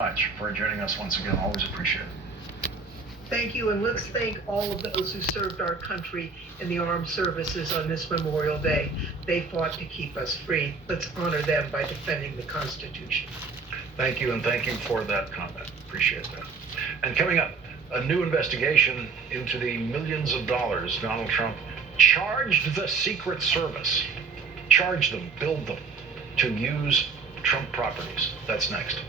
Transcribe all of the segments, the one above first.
Much for joining us once again. Always appreciate it. Thank you, and let's thank all of those who served our country in the armed services on this Memorial Day. They fought to keep us free. Let's honor them by defending the Constitution. Thank you, and thank you for that comment. Appreciate that. And coming up, a new investigation into the millions of dollars Donald Trump charged the Secret Service, charged them, billed them to use Trump properties. That's next.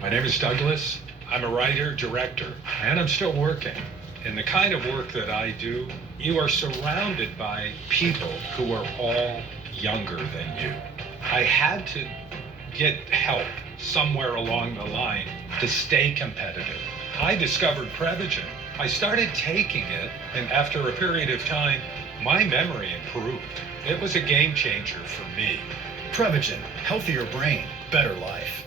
My name is Douglas. I'm a writer, director, and I'm still working. In the kind of work that I do, you are surrounded by people who are all younger than you. I had to get help somewhere along the line to stay competitive. I discovered Prevagen. I started taking it, and after a period of time, my memory improved. It was a game changer for me. Prevagen, healthier brain, better life.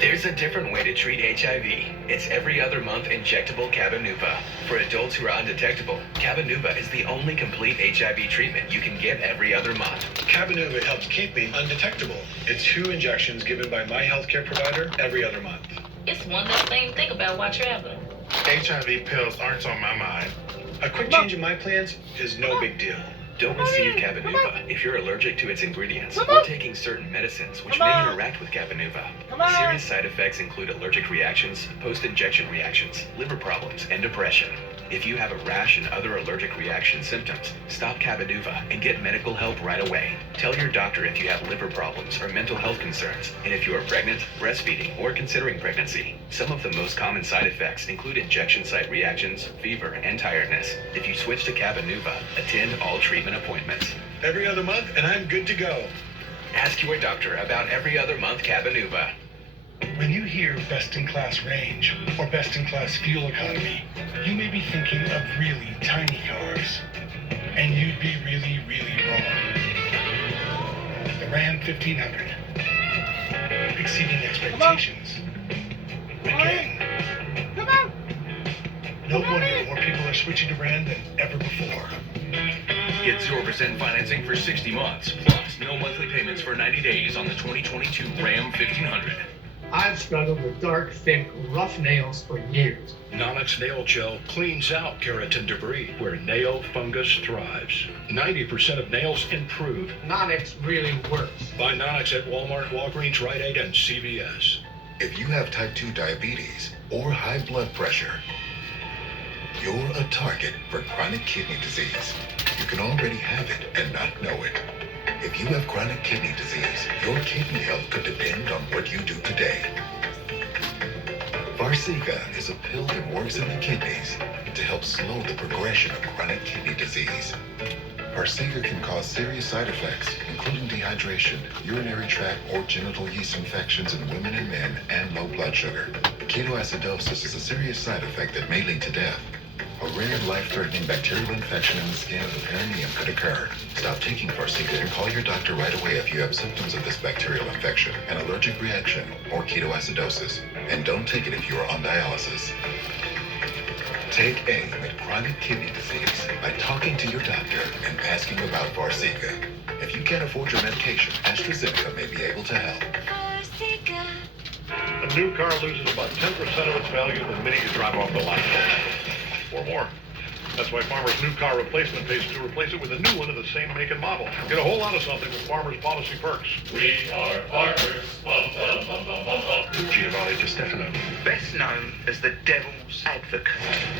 There's a different way to treat HIV. It's every other month injectable Cabenuva. For adults who are undetectable, Cabenuva is the only complete HIV treatment you can get every other month. Cabenuva helps keep me undetectable. It's 2 injections given by my healthcare provider every other month. It's one less thing to think about while traveling. HIV pills aren't on my mind. A quick change in my plans is no big deal. Don't receive Cabenuva if you're allergic to its ingredients or taking certain medicines which may interact with Cabenuva. Serious side effects include allergic reactions, post-injection reactions, liver problems, and depression. If you have a rash and other allergic reaction symptoms, stop Cabenuva and get medical help right away. Tell your doctor if you have liver problems or mental health concerns, and if you are pregnant, breastfeeding, or considering pregnancy. Some of the most common side effects include injection site reactions, fever, and tiredness. If you switch to Cabenuva, attend all treatment appointments. Every other month, and I'm good to go. Ask your doctor about every other month Cabenuva. When you hear best-in-class range or best-in-class fuel economy, you may be thinking of really tiny cars. And you'd be really, really wrong. The Ram 1500. Exceeding expectations. Again. No wonder more people are switching to Ram than ever before. Get 0% financing for 60 months, plus no monthly payments for 90 days on the 2022 Ram 1500. I've struggled with dark, thick, rough nails for years. Nonix Nail Gel cleans out keratin debris where nail fungus thrives. 90% of nails improve. Nonix really works. Buy Nonix at Walmart, Walgreens, Rite Aid, and CVS. If you have type 2 diabetes or high blood pressure, you're a target for chronic kidney disease. You can already have it and not know it. If you have chronic kidney disease, your kidney health could depend on what you do today. Farxiga is a pill that works in the kidneys to help slow the progression of chronic kidney disease. Farxiga can cause serious side effects, including dehydration, urinary tract or genital yeast infections in women and men, and low blood sugar. Ketoacidosis is a serious side effect that may lead to death. A rare life-threatening bacterial infection in the skin of the perineum could occur. Stop taking Farxiga and call your doctor right away if you have symptoms of this bacterial infection, an allergic reaction, or ketoacidosis. And don't take it if you are on dialysis. Take aim at chronic kidney disease by talking to your doctor and asking about Farxiga. If you can't afford your medication, AstraZeneca may be able to help. A new car loses about 10% of its value the minute you drive off the lot. Or more. That's why Farmers' new car replacement pays to replace it with a new one of the same make and model. Get a whole lot of something with Farmers' policy perks. We are farmers. Bum, bum, bum, bum, bum, bum. Giovanni DiStefano. Best known as the Devil's Advocate.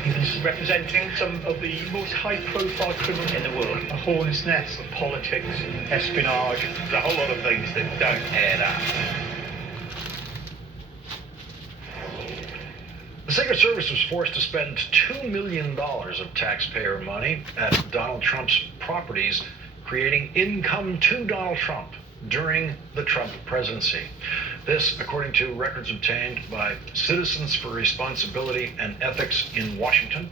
He's representing some of the most high-profile criminals in the world. A hornet's nest of politics, espionage, a whole lot of things that don't add up. The Secret Service was forced to spend $2 million of taxpayer money at Donald Trump's properties, creating income to Donald Trump during the Trump presidency. This, according to records obtained by Citizens for Responsibility and Ethics in Washington.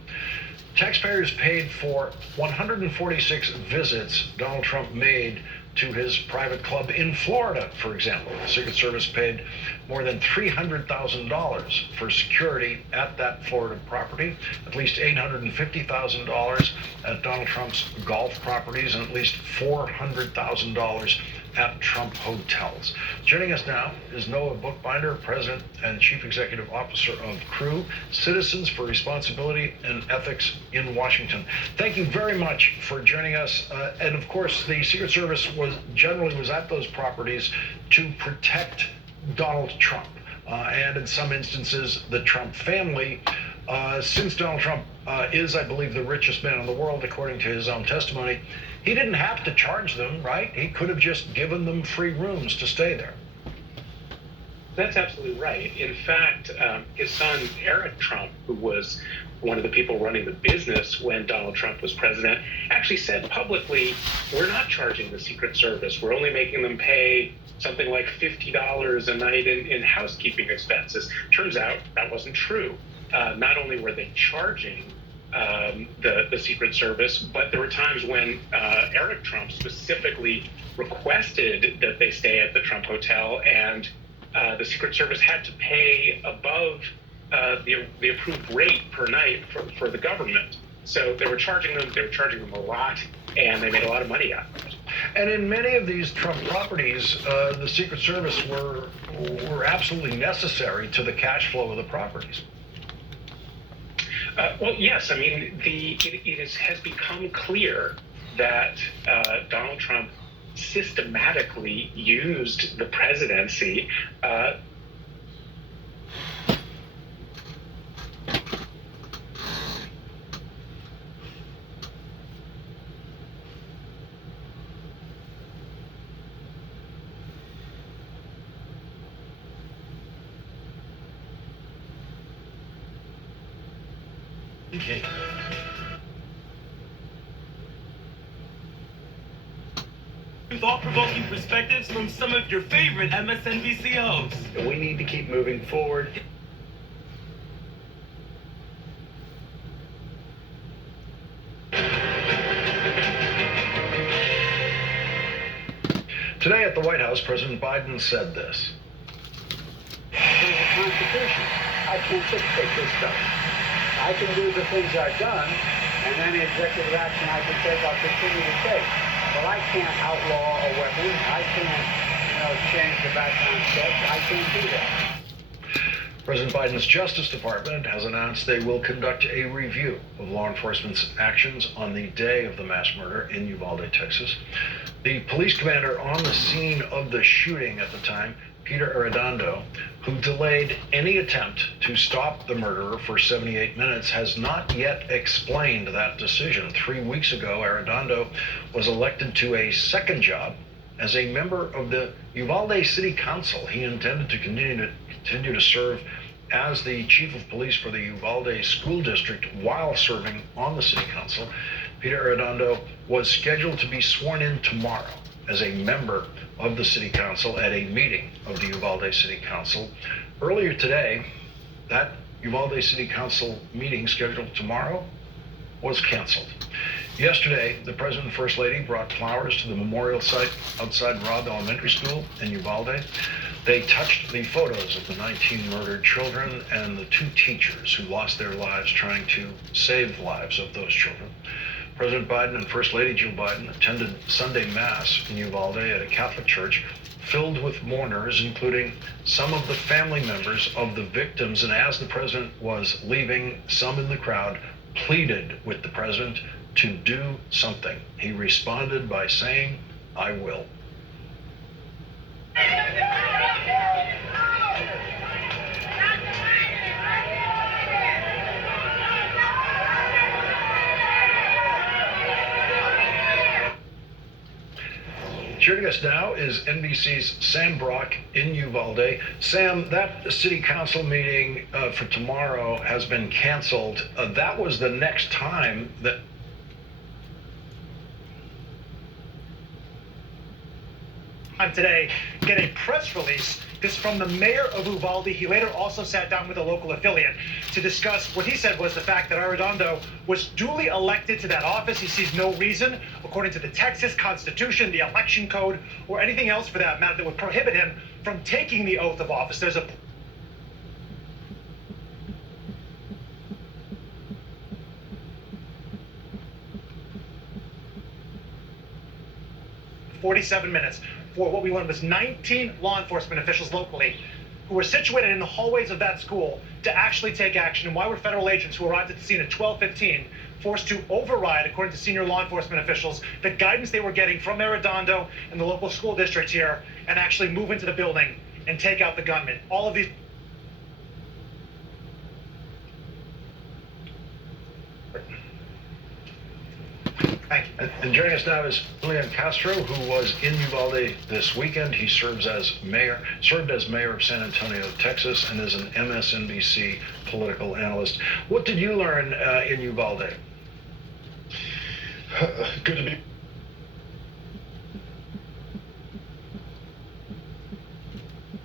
Taxpayers paid for 146 visits Donald Trump made to his private club in Florida, for example. The Secret Service paid more than $300,000 for security at that Florida property, at least $850,000 at Donald Trump's golf properties, and at least $400,000 at Trump hotels. Joining us now is Noah Bookbinder, President and Chief Executive Officer of CREW, Citizens for Responsibility and Ethics in Washington. Thank you very much for joining us. And of course, the Secret Service was at those properties to protect Donald Trump. And in some instances, the Trump family, since Donald Trump is, I believe, the richest man in the world, according to his own testimony, he didn't have to charge them, right? He could have just given them free rooms to stay there. That's absolutely right. In fact, his son, Eric Trump, who was one of the people running the business when Donald Trump was president, actually said publicly, we're not charging the Secret Service. We're only making them pay something like $50 a night in housekeeping expenses. Turns out that wasn't true. Not only were they charging the Secret Service, but there were times when Eric Trump specifically requested that they stay at the Trump Hotel, and the Secret Service had to pay above the approved rate per night for the government. So they were charging them a lot, and they made a lot of money out of it. And in many of these Trump properties, the Secret Service were absolutely necessary to the cash flow of the properties. Well, yes. I mean, it has become clear that Donald Trump systematically used the presidency Okay. Thought-provoking perspectives from some of your favorite MSNBC hosts. We need to keep moving forward. Today at the White House, President Biden said this. There's a Constitution. I can't dictate this stuff. I can do the things I've done, and any executive action I can take, I'll continue to take. But I can't outlaw a weapon. I can't, change the background check. I can't do that. President Biden's Justice Department has announced they will conduct a review of law enforcement's actions on the day of the mass murder in Uvalde, Texas. The police commander on the scene of the shooting at the time, Peter Arredondo, who delayed any attempt to stop the murderer for 78 minutes, has not yet explained that decision. 3 weeks ago, Arredondo was elected to a second job as a member of the Uvalde City Council. He intended to continue to serve as the chief of police for the Uvalde School District while serving on the City Council. Peter Arredondo was scheduled to be sworn in tomorrow as a member of the City Council at a meeting of the Uvalde City Council. Earlier today, that Uvalde City Council meeting scheduled tomorrow was canceled. Yesterday, the President and First Lady brought flowers to the memorial site outside Robb Elementary School in Uvalde. They touched the photos of the 19 murdered children and the 2 teachers who lost their lives trying to save the lives of those children. President Biden and First Lady Jill Biden attended Sunday Mass in Uvalde at a Catholic church filled with mourners, including some of the family members of the victims. And as the president was leaving, some in the crowd pleaded with the president to do something. He responded by saying, "I will." Joining us now is NBC's Sam Brock in Uvalde. Sam, that city council meeting for tomorrow has been canceled. That was the next time that today get a press release. This from the mayor of Uvalde. He later also sat down with a local affiliate to discuss what he said was the fact that Arredondo was duly elected to that office. He sees no reason, according to the Texas Constitution, the election code, or anything else for that matter, that would prohibit him from taking the oath of office. There's a "47 minutes. for what we learned was 19 law enforcement officials locally who were situated in the hallways of that school to actually take action? And why were federal agents who arrived at the scene at 12:15 forced to override, according to senior law enforcement officials, the guidance they were getting from Arredondo and the local school district here, and actually move into the building and take out the gunman? All of these. Thank you. And joining us now is Julian Castro, who was in Uvalde this weekend. He served as mayor of San Antonio, Texas, and is an MSNBC political analyst. What did you learn in Uvalde? Good to be.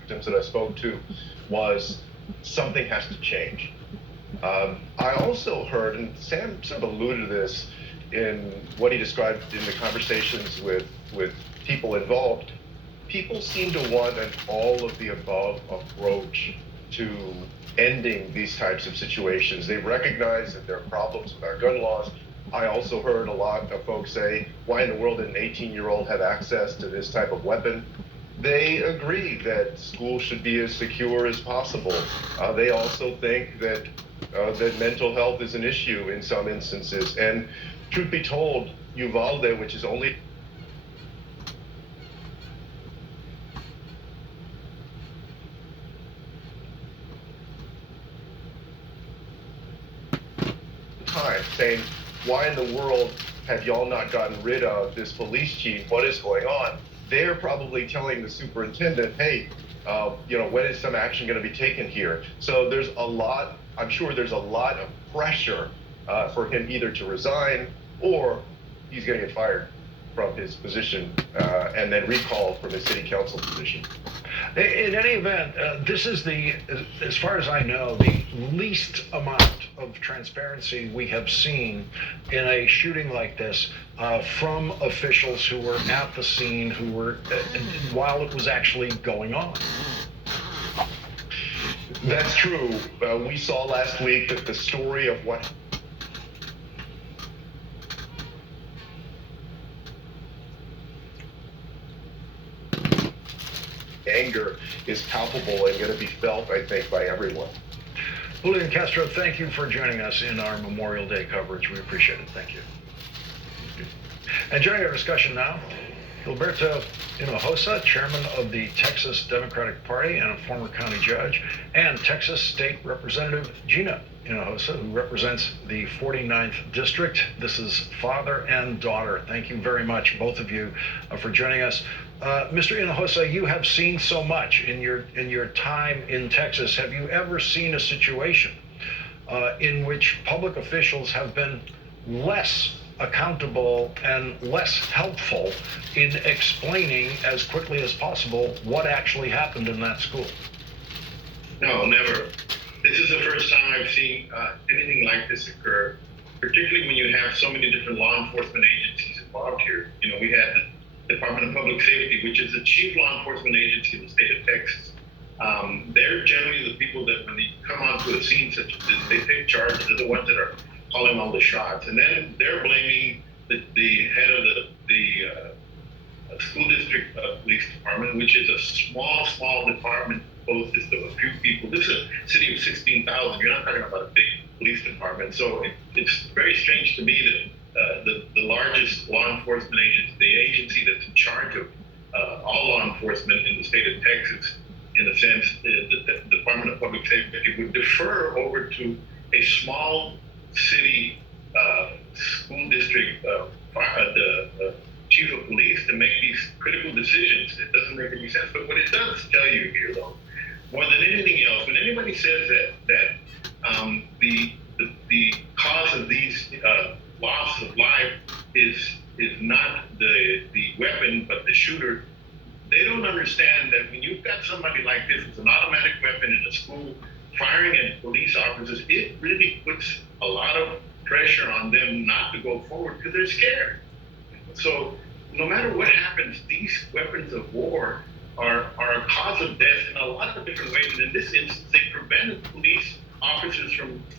Victims that I spoke to was something has to change. I also heard, and Sam sort of alluded to this in what he described in the conversations with people involved, people seem to want an all-of-the-above approach to ending these types of situations. They recognize that there are problems with our gun laws. I also heard a lot of folks say, why in the world did an 18-year-old have access to this type of weapon? They agree that schools should be as secure as possible. They also think that mental health is an issue in some instances. And truth be told, Uvalde, which is only time, saying, why in the world have y'all not gotten rid of this police chief? What is going on? They're probably telling the superintendent, hey, when is some action going to be taken here? So there's a lot, I'm sure there's a lot of pressure for him either to resign or he's going to get fired from his position and then recalled from his city council position. In any event, this is as far as I know, the least amount of transparency we have seen in a shooting like this from officials who were at the scene, who were while it was actually going on. That's true. We saw last week that the story of what anger is palpable and going to be felt, I think, by everyone. Julian Castro, thank you for joining us in our Memorial Day coverage. We appreciate it. Thank you. And joining our discussion now, Gilberto Hinojosa, chairman of the Texas Democratic Party and a former county judge, and Texas State Representative Gina Hinojosa, who represents the 49th District. This is father and daughter. Thank you very much, both of you, for joining us. Mr. Hinojosa, you have seen so much in your time in Texas. Have you ever seen a situation in which public officials have been less accountable and less helpful in explaining as quickly as possible what actually happened in that school? No, never. This is the first time I've seen anything like this occur, particularly when you have so many different law enforcement agencies involved here. We had the Department of Public Safety, which is the chief law enforcement agency in the state of Texas. They're generally the people that when they come onto a scene such as this, they take charge. They're the ones that are calling all the shots. And then they're blaming the head of the school district police department, which is a small department composed of a few people. This is a city of 16,000. You're not talking about a big police department. So it's very strange to me that the largest law enforcement agency, the agency that's in charge of all law enforcement in the state of Texas, in a sense, the Department of Public Safety would defer over to a small city school district, the chief of police to make these critical decisions. It doesn't make any sense. But what it does tell you here, though, more than anything else, when anybody says that the cause of these loss of life is not the weapon but the shooter, they don't understand that when you've got somebody like this with an automatic weapon in a school firing at police officers, it really puts a lot of pressure on them not to go forward because they're scared. So no matter what happens, these weapons of war are a cause of death in a lot of different ways. And in this instance, they prevented police officers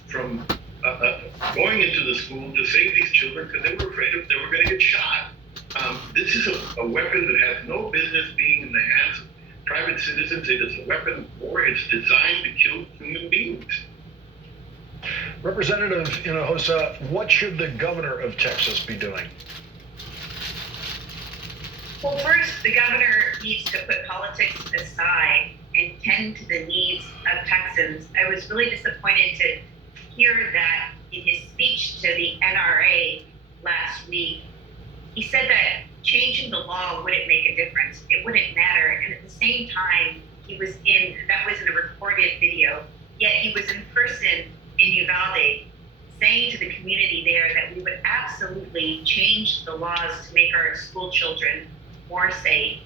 from going into the school to save these children because they were afraid they were going to get shot. This is a weapon that has no business being in the hands of private citizens. It is a weapon of war. It's designed to kill human beings. Representative Hinojosa, what should the governor of Texas be doing? Well, first, the governor needs to put politics aside and tend to the needs of Texans. I was really disappointed to hear that in his speech to the NRA last week. He said that changing the law wouldn't make a difference. It wouldn't matter. And at the same time, that was in a recorded video, yet he was in person in Uvalde saying to the community there that we would absolutely change the laws to make our school children more safe.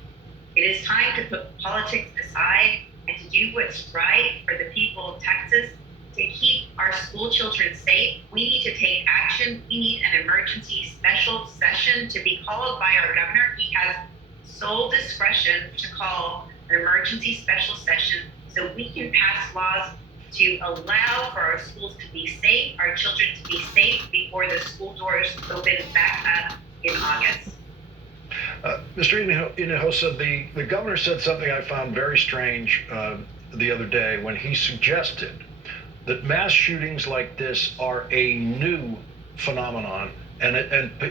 It is time to put politics aside and to do what's right for the people of Texas to keep our school children safe. We need to take action. We need an emergency special session to be called by our governor. He has sole discretion to call an emergency special session so we can pass laws to allow for our schools to be safe, our children to be safe before the school doors open back up in August. Mr. Hinojosa, the governor said something I found very strange the other day when he suggested that mass shootings like this are a new phenomenon, and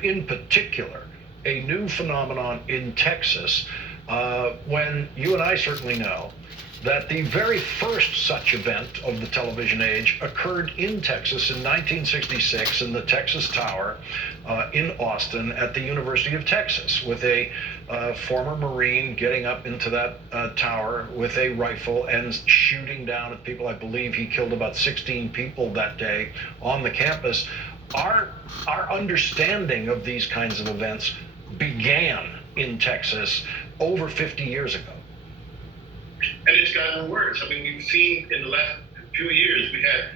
in particular, a new phenomenon in Texas, when you and I certainly know that the very first such event of the television age occurred in Texas in 1966 in the Texas Tower in Austin at the University of Texas, with a former Marine getting up into that tower with a rifle and shooting down at people. I believe he killed about 16 people that day on the campus. Our understanding of these kinds of events began in Texas over 50 years ago. And it's gotten worse. I mean, we've seen in the last few years, we had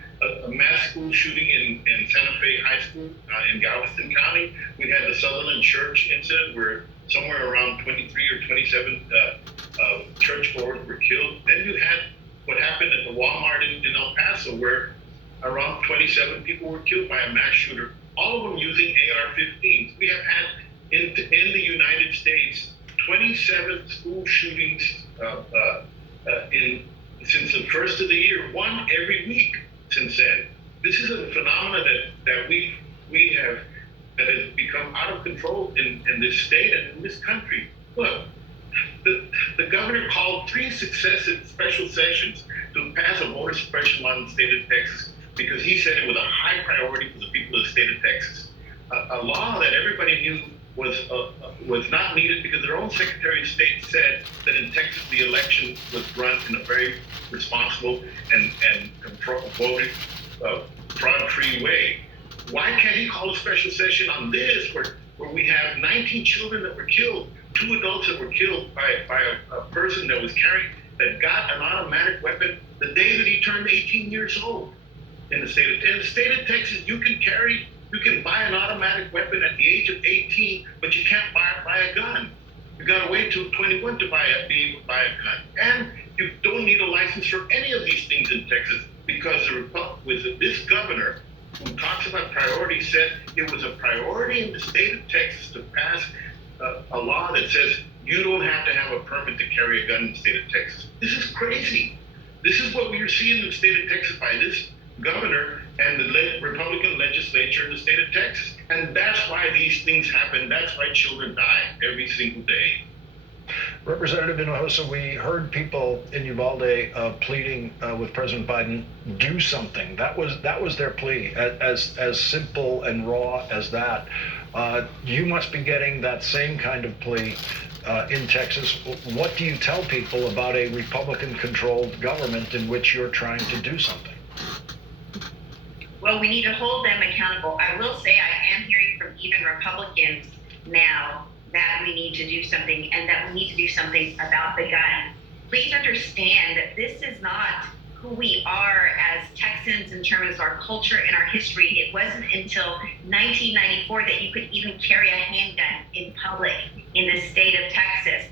a mass school shooting in Santa Fe High School in Galveston County. We had the Sutherland Church incident where somewhere around 23 or 27 churchgoers were killed. Then you had what happened at the Walmart in El Paso, where around 27 people were killed by a mass shooter, all of them using AR-15s. We have had in the United States 27 school shootings since the first of the year, one every week since then. This is a phenomenon that has become out of control in this state and in this country. Look, the governor called 3 successive special sessions to pass a voter suppression law in the state of Texas because he said it was a high priority for the people of the state of Texas. A law that everybody knew was not needed because their own Secretary of State said that in Texas the election was run in a very responsible and fraud-free way. Why can't he call a special session on this where we have 19 children that were killed, 2 adults that were killed by a person that got an automatic weapon the day that he turned 18 years old in the state of Texas? You can buy an automatic weapon at the age of 18, but you can't buy a gun. You gotta wait till 21 to buy a gun. And you don't need a license for any of these things in Texas because this governor who talks about priorities said it was a priority in the state of Texas to pass a law that says you don't have to have a permit to carry a gun in the state of Texas. This is crazy. This is what we are seeing in the state of Texas by this governor and the Republican legislature in the state of Texas. And that's why these things happen. That's why children die every single day. Representative Hinojosa, we heard people in Uvalde pleading with President Biden, do something. That was their plea, as simple and raw as that. You must be getting that same kind of plea in Texas. What do you tell people about a Republican-controlled government in which you're trying to do something? Well, we need to hold them accountable. I will say I am hearing from even Republicans now that we need to do something and that we need to do something about the gun. Please understand that this is not who we are as Texans in terms of our culture and our history. It wasn't until 1994 that you could even carry a handgun in public in the state of Texas.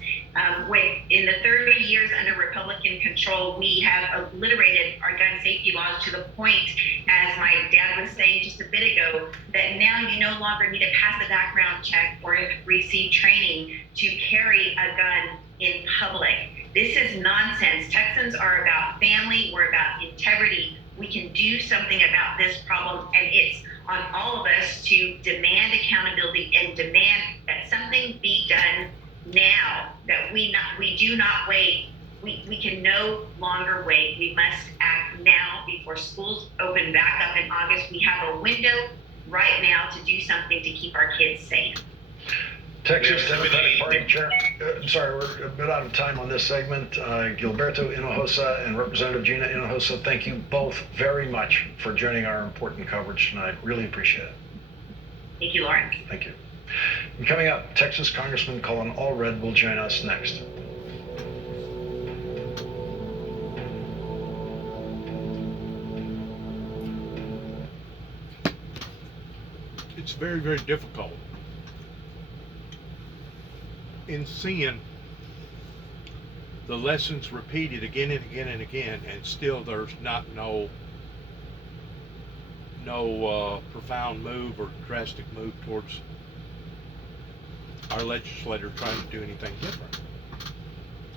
In the 30 years under Republican control, we have obliterated our gun safety laws to the point, as my dad was saying just a bit ago, that now you no longer need to pass a background check or receive training to carry a gun in public. This is nonsense. Texans are about family. We're about integrity. We can do something about this problem, and it's on all of us to demand accountability and demand that something be done now, that we do not wait. We can no longer wait. We must act now before schools open back up in August. We have a window right now to do something to keep our kids safe. Texas Democratic Party Chair. Sorry, we're a bit out of time on this segment. Gilberto Hinojosa and Representative Gina Hinojosa, thank you both very much for joining our important coverage tonight. Really appreciate it. Thank you, Lawrence. Thank you. And coming up, Texas Congressman Colin Allred will join us next. It's very, very difficult in seeing the lessons repeated again and again and again, and still there's not no profound move or drastic move towards our legislator trying to do anything different.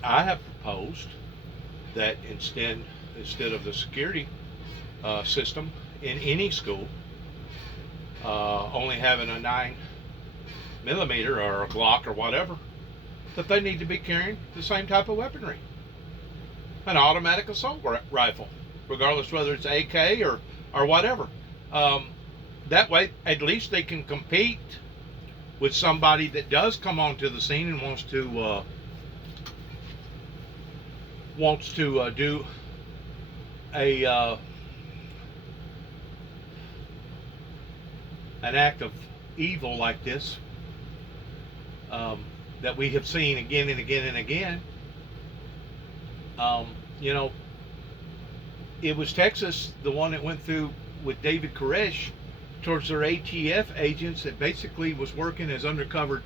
I have proposed that instead of the security system in any school only having a 9mm or a Glock or whatever, that they need to be carrying the same type of weaponry, an automatic assault rifle, regardless whether it's AK or whatever. That way, at least they can compete with somebody that does come onto the scene and wants to do an act of evil like this, that we have seen again and again and again. It was Texas, the one that went through with David Koresh towards their ATF agents that basically was working as undercover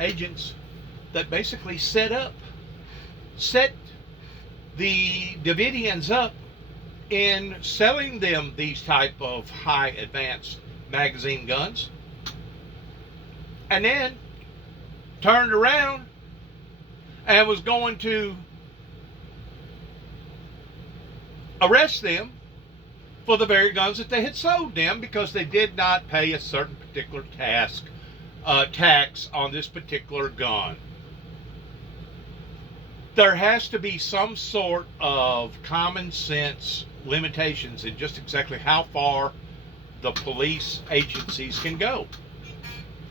agents that basically set the Davidians up in selling them these type of high advanced magazine guns, and then turned around and was going to arrest them for the very guns that they had sold them because they did not pay a certain particular tax on this particular gun. There has to be some sort of common sense limitations in just exactly how far the police agencies can go.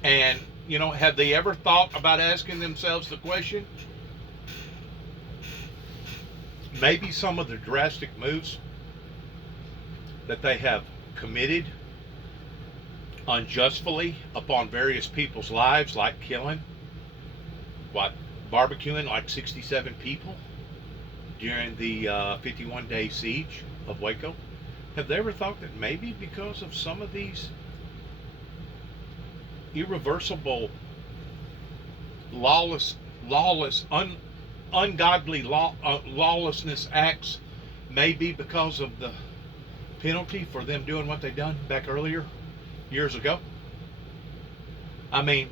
And, have they ever thought about asking themselves the question, maybe some of the drastic moves that they have committed unjustly upon various people's lives, like killing, barbecuing like 67 people during the 51-day siege of Waco? Have they ever thought that maybe because of some of these irreversible, ungodly lawlessness acts, maybe because of the penalty for them doing what they done back earlier, years ago? I mean,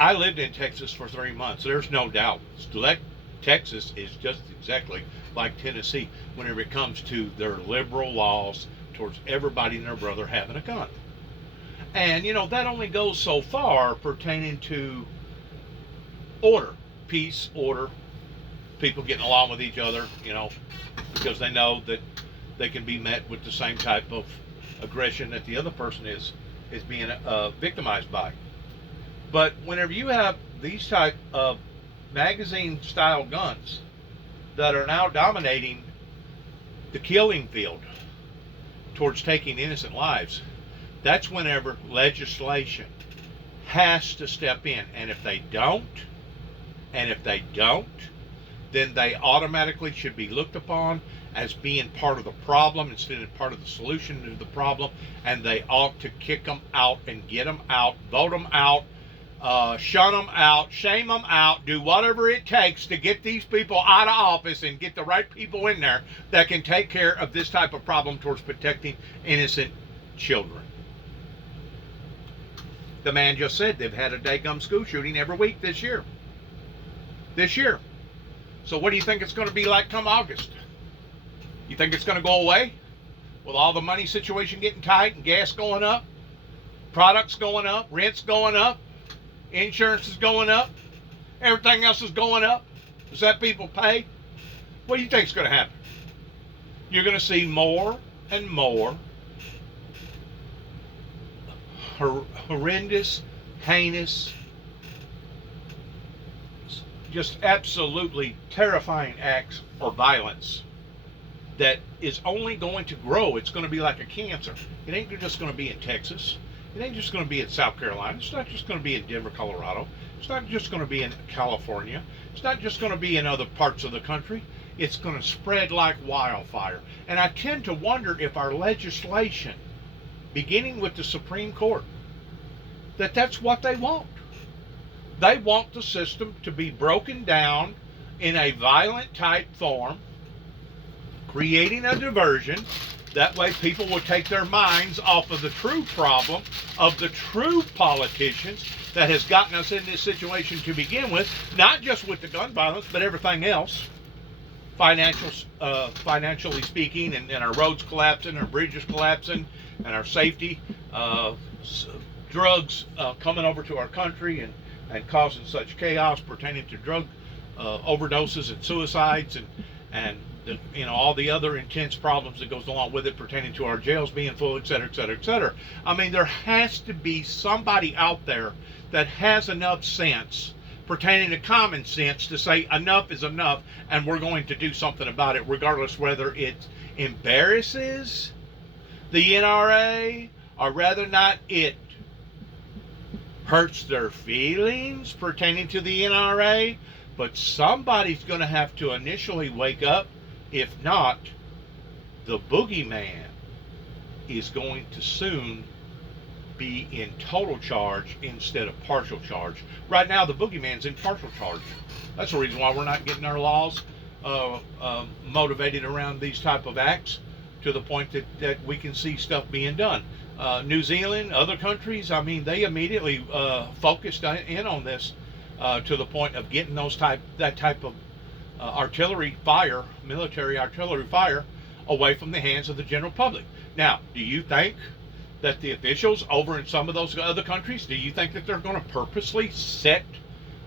I lived in Texas for 3 months. There's no doubt. Texas is just exactly like Tennessee whenever it comes to their liberal laws towards everybody and their brother having a gun. And, that only goes so far pertaining to order, peace, order, people getting along with each other, because they know that they can be met with the same type of aggression that the other person is being victimized by. But whenever you have these type of magazine-style guns that are now dominating the killing field towards taking innocent lives, that's whenever legislation has to step in. And if they don't, then they automatically should be looked upon as being part of the problem instead of part of the solution to the problem, and they ought to kick them out and get them out, vote them out, shun them out, shame them out, do whatever it takes to get these people out of office and get the right people in there that can take care of this type of problem towards protecting innocent children. The man just said they've had a daggum school shooting every week this year. So what do you think it's going to be like come August? You think it's going to go away? With all the money situation getting tight and gas going up, products going up, rents going up, insurance is going up, everything else is going up. Does that people pay? What do you think is going to happen? You're going to see more and more horrendous, heinous, just absolutely terrifying acts of violence that is only going to grow. It's going to be like a cancer. It ain't just going to be in Texas. It ain't just going to be in South Carolina. It's not just going to be in Denver, Colorado. It's not just going to be in California. It's not just going to be in other parts of the country. It's going to spread like wildfire. And I tend to wonder if our legislation, beginning with the Supreme Court, that's what they want. They want the system to be broken down in a violent type form, creating a diversion. That way people will take their minds off of the true problem of the true politicians that has gotten us in this situation to begin with, not just with the gun violence, but everything else. Financially speaking, and our roads collapsing, our bridges collapsing, and our safety, drugs coming over to our country and causing such chaos pertaining to drug overdoses and suicides and all the other intense problems that goes along with it pertaining to our jails being full, et cetera, et cetera, et cetera. I mean, there has to be somebody out there that has enough sense pertaining to common sense to say enough is enough and we're going to do something about it, regardless whether it embarrasses the NRA or rather not it hurts their feelings pertaining to the NRA. But somebody's going to have to initially wake up. If not, the boogeyman is going to soon be in total charge instead of partial charge. Right now, the boogeyman's in partial charge. That's the reason why we're not getting our laws motivated around these type of acts to the point that we can see stuff being done. New Zealand, other countries, I mean, they immediately focused in on this to the point of getting that type of artillery fire, military artillery fire, away from the hands of the general public. Now, do you think that the officials over in some of those other countries, do you think that they're going to purposely set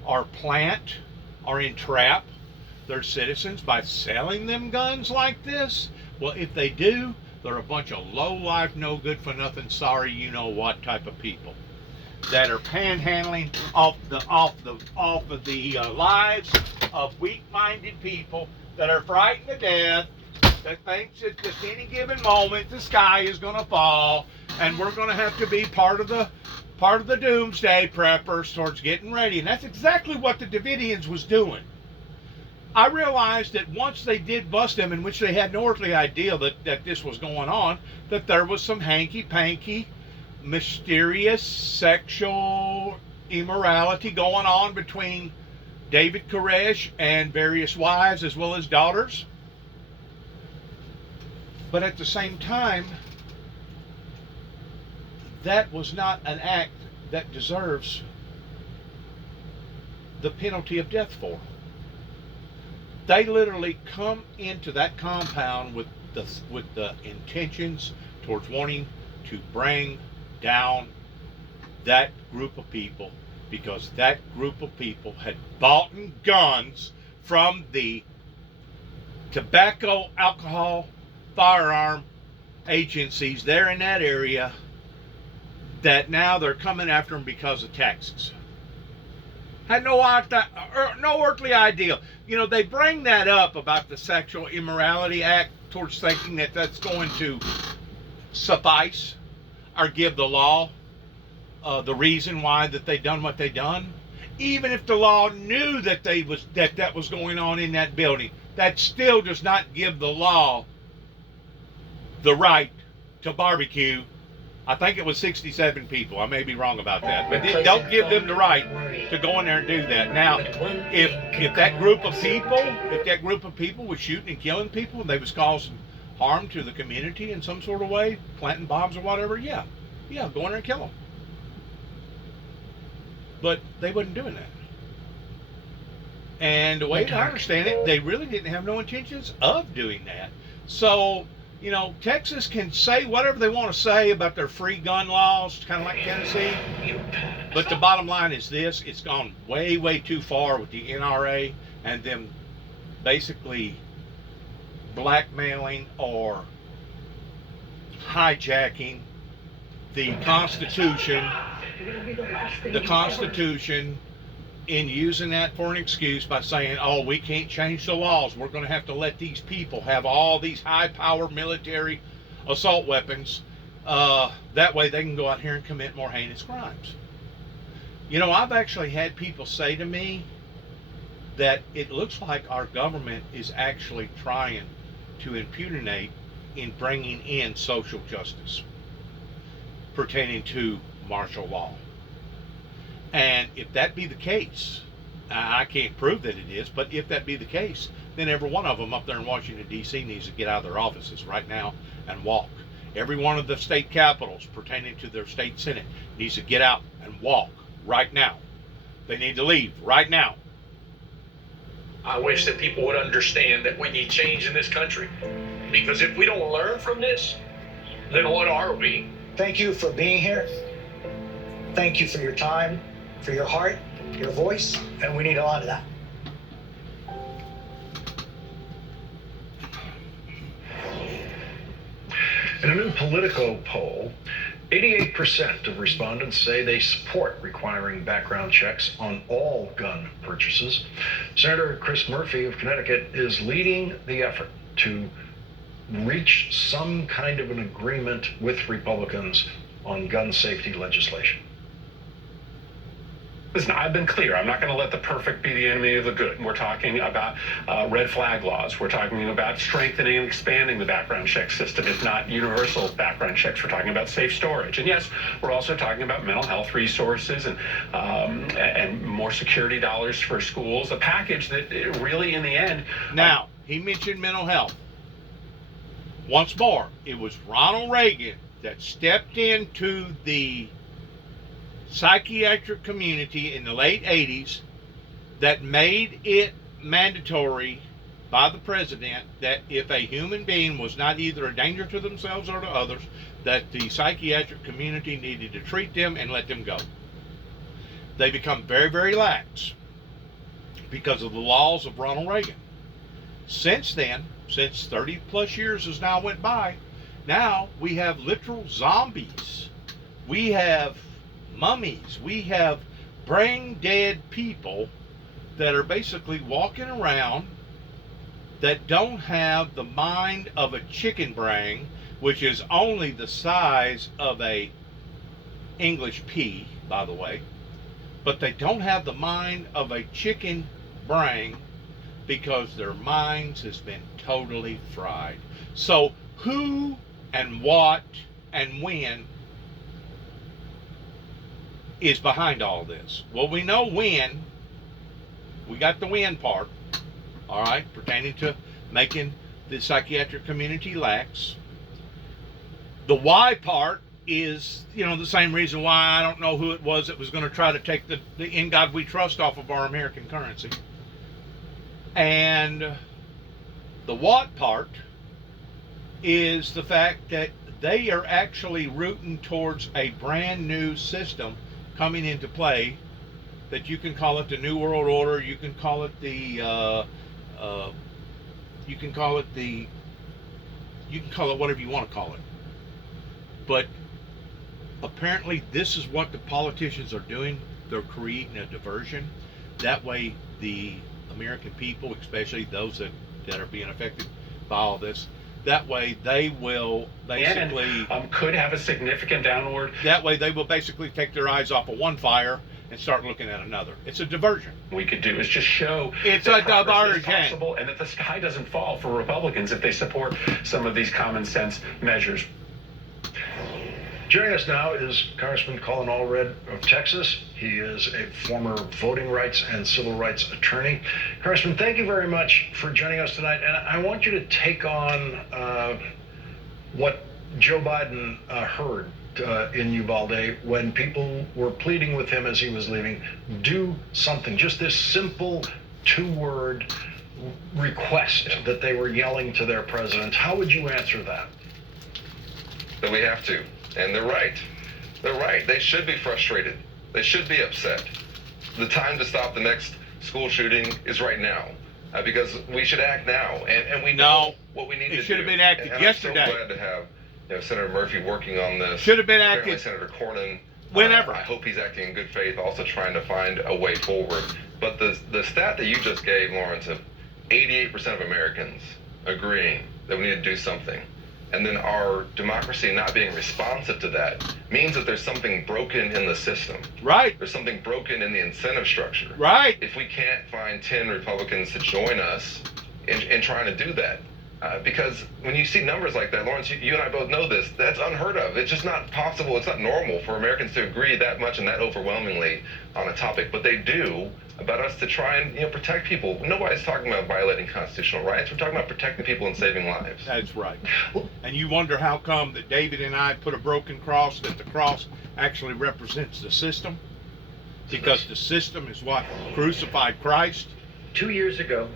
or plant or entrap their citizens by selling them guns like this? Well, if they do, they're a bunch of low-life, no good for nothing, sorry you know what type of people that are panhandling off of the lives of weak-minded people that are frightened to death, that thinks that just any given moment the sky is going to fall and we're going to have to be part of the doomsday preppers towards getting ready. And that's exactly what the Davidians was doing. I realized that once they did bust them, in which they had no earthly idea that this was going on, that there was some hanky-panky, mysterious sexual immorality going on between David Koresh and various wives as well as daughters. But at the same time, that was not an act that deserves the penalty of death for. They literally come into that compound with the intentions towards wanting to bring down that group of people, because that group of people had bought guns from the tobacco, alcohol, firearm agencies there in that area, that now they're coming after them because of taxes. Had no earthly idea. You know, they bring that up about the Sexual Immorality Act towards thinking that that's going to suffice or give the law the reason why that they done what they done. Even if the law knew that that was going on in that building, that still does not give the law the right to barbecue I think it was 67 people. I may be wrong about that. But don't give them the right to go in there and do that. Now, if that group of people was shooting and killing people and they was causing harm to the community in some sort of way, planting bombs or whatever, yeah, go in there and kill them. But they wasn't doing that. And the way I understand it, they really didn't have no intentions of doing that. So, Texas can say whatever they want to say about their free gun laws, kind of like Tennessee. But the bottom line is this: it's gone way, way too far with the NRA and them basically blackmailing or hijacking the Constitution in using that for an excuse by saying, oh, we can't change the laws. We're going to have to let these people have all these high-power military assault weapons. That way they can go out here and commit more heinous crimes. I've actually had people say to me that it looks like our government is actually trying to impunite in bringing in social justice pertaining to martial law. And if that be the case, I can't prove that it is, but if that be the case, then every one of them up there in Washington, D.C. needs to get out of their offices right now and walk. Every one of the state capitals pertaining to their state senate needs to get out and walk right now. They need to leave right now. I wish that people would understand that we need change in this country. Because if we don't learn from this, then what are we? Thank you for being here. Thank you for your time, for your heart, your voice, and we need a lot of that. In a new Politico poll, 88% of respondents say they support requiring background checks on all gun purchases. Senator Chris Murphy of Connecticut is leading the effort to reach some kind of an agreement with Republicans on gun safety legislation. Listen, I've been clear. I'm not going to let the perfect be the enemy of the good. We're talking about red flag laws. We're talking about strengthening and expanding the background check system, if not universal background checks. We're talking about safe storage. And yes, we're also talking about mental health resources and more security dollars for schools, a package that really, in the end... Now, he mentioned mental health. Once more, it was Ronald Reagan that stepped into the psychiatric community in the late 80s that made it mandatory by the president that if a human being was not either a danger to themselves or to others, that the psychiatric community needed to treat them and let them go. They become very, very lax because of the laws of Ronald Reagan. Since then, since 30 plus years has now went by, now we have literal zombies. We have mummies. We have brain dead people that are basically walking around that don't have the mind of a chicken brain, which is only the size of a English pea, by the way, but they don't have the mind of a chicken brain because their minds has been totally fried. So who and what and when is behind all this? Well, we know when. We got the when part, all right, pertaining to making the psychiatric community lax. The why part is, the same reason why I don't know who it was that was going to try to take the In God We Trust off of our American currency. And the what part is the fact that they are actually rooting towards a brand new system coming into play that you can call it the New World Order, you can call it whatever you want to call it. But apparently this is what the politicians are doing. They're creating a diversion. That way the American people, especially those that are being affected by all this, that way they will basically... could have a significant downward... That way they will basically take their eyes off of one fire and start looking at another. It's a diversion. We could do is just show it's that a progress is possible and that the sky doesn't fall for Republicans if they support some of these common sense measures. Joining us now is Congressman Colin Allred of Texas. He is a former voting rights and civil rights attorney. Congressman, thank you very much for joining us tonight. And I want you to take on what Joe Biden heard in Uvalde when people were pleading with him as he was leaving. Do something. Just this simple two-word request that they were yelling to their president. How would you answer that? That we have to. And they're right. They're right. They should be frustrated. They should be upset. The time to stop the next school shooting is right now. Because we should act now. And we know what we need to do. It should have been acted yesterday. I'm so glad to have Senator Murphy working on this. Should have been Apparently acted. Senator Cornyn. Whenever. I hope he's acting in good faith, also trying to find a way forward. But the stat that you just gave, Lawrence, of 88% of Americans agreeing that we need to do something, and then our democracy not being responsive to that, means that there's something broken in the system. Right. There's something broken in the incentive structure. Right. If we can't find 10 Republicans to join us in trying to do that. Because when you see numbers like that, Lawrence, you and I both know this, that's unheard of. It's just not possible. It's not normal for Americans to agree that much and that overwhelmingly on a topic. But they do about us to try and protect people. Nobody's talking about violating constitutional rights. We're talking about protecting people and saving lives. That's right. And you wonder how come that David and I put a broken cross, that the cross actually represents the system? Because the system is what crucified Christ. 2 years ago,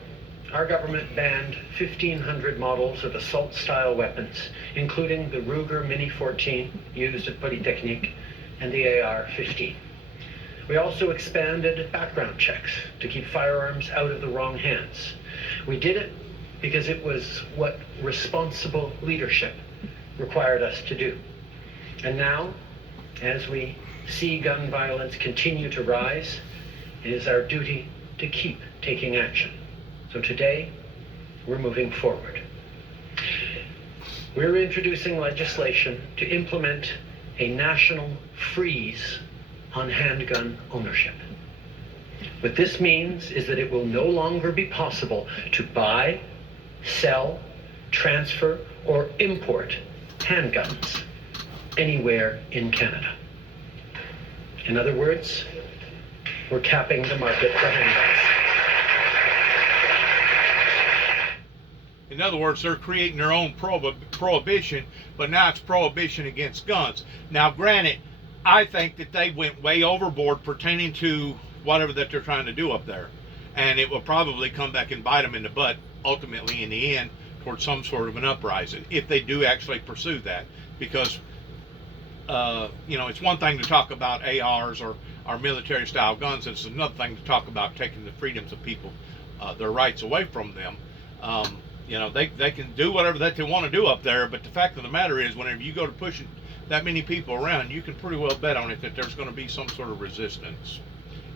our government banned 1,500 models of assault-style weapons, including the Ruger Mini-14 used at Polytechnique and the AR-15. We also expanded background checks to keep firearms out of the wrong hands. We did it because it was what responsible leadership required us to do. And now, as we see gun violence continue to rise, it is our duty to keep taking action. So today, we're moving forward. We're introducing legislation to implement a national freeze on handgun ownership. What this means is that it will no longer be possible to buy, sell, transfer, or import handguns anywhere in Canada. In other words, we're capping the market for handguns. In other words, they're creating their own prohibition, but now it's prohibition against guns. Now, granted, I think that they went way overboard pertaining to whatever that they're trying to do up there. And it will probably come back and bite them in the butt, ultimately, in the end, towards some sort of an uprising, if they do actually pursue that. Because, it's one thing to talk about ARs or our military-style guns. It's another thing to talk about taking the freedoms of people, their rights away from them. They can do whatever that they want to do up there, but the fact of the matter is, whenever you go to pushing that many people around, you can pretty well bet on it that there's going to be some sort of resistance,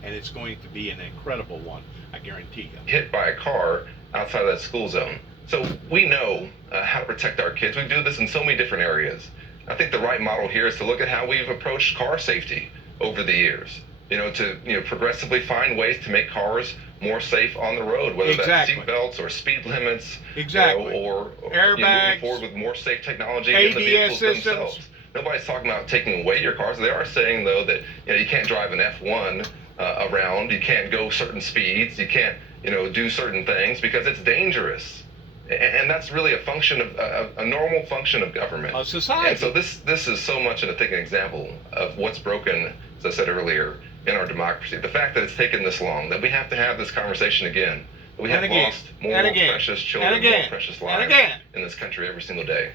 and it's going to be an incredible one, I guarantee you. Hit by a car outside of that school zone. So we know how to protect our kids. We do this in so many different areas. I think the right model here is to look at how we've approached car safety over the years. To progressively find ways to make cars more safe on the road, whether that's seat belts or speed limits, or airbags, moving forward with more safe technology ADS in the vehicles systems. themselves. Nobody's talking about taking away your cars. They are saying, though, that you can't drive an F1 around. You can't go certain speeds. You can't do certain things because it's dangerous. And that's really a function of a normal function of government. A society. And so this is so much, I think, an example of what's broken, as I said earlier, in our democracy. The fact that it's taken this long, that we have to have this conversation again, that we have lost more precious children, more precious lives in this country every single day.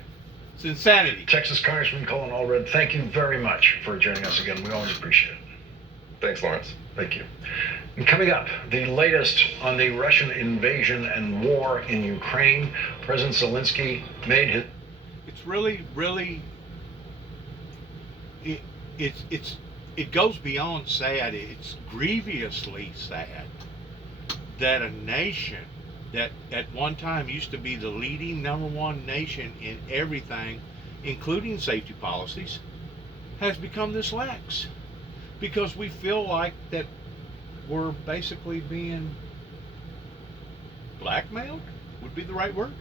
It's insanity. Texas Congressman Colin Allred, thank you very much for joining us again. We always appreciate it. Thanks, Lawrence. Thank you. And coming up, the latest on the Russian invasion and war in Ukraine. President Zelensky made his... It's really, it goes beyond sad. It's grievously sad that a nation that at one time used to be the leading #1 nation in everything, including safety policies, has become this lax. Because we feel like that we're basically being blackmailed, would be the right word.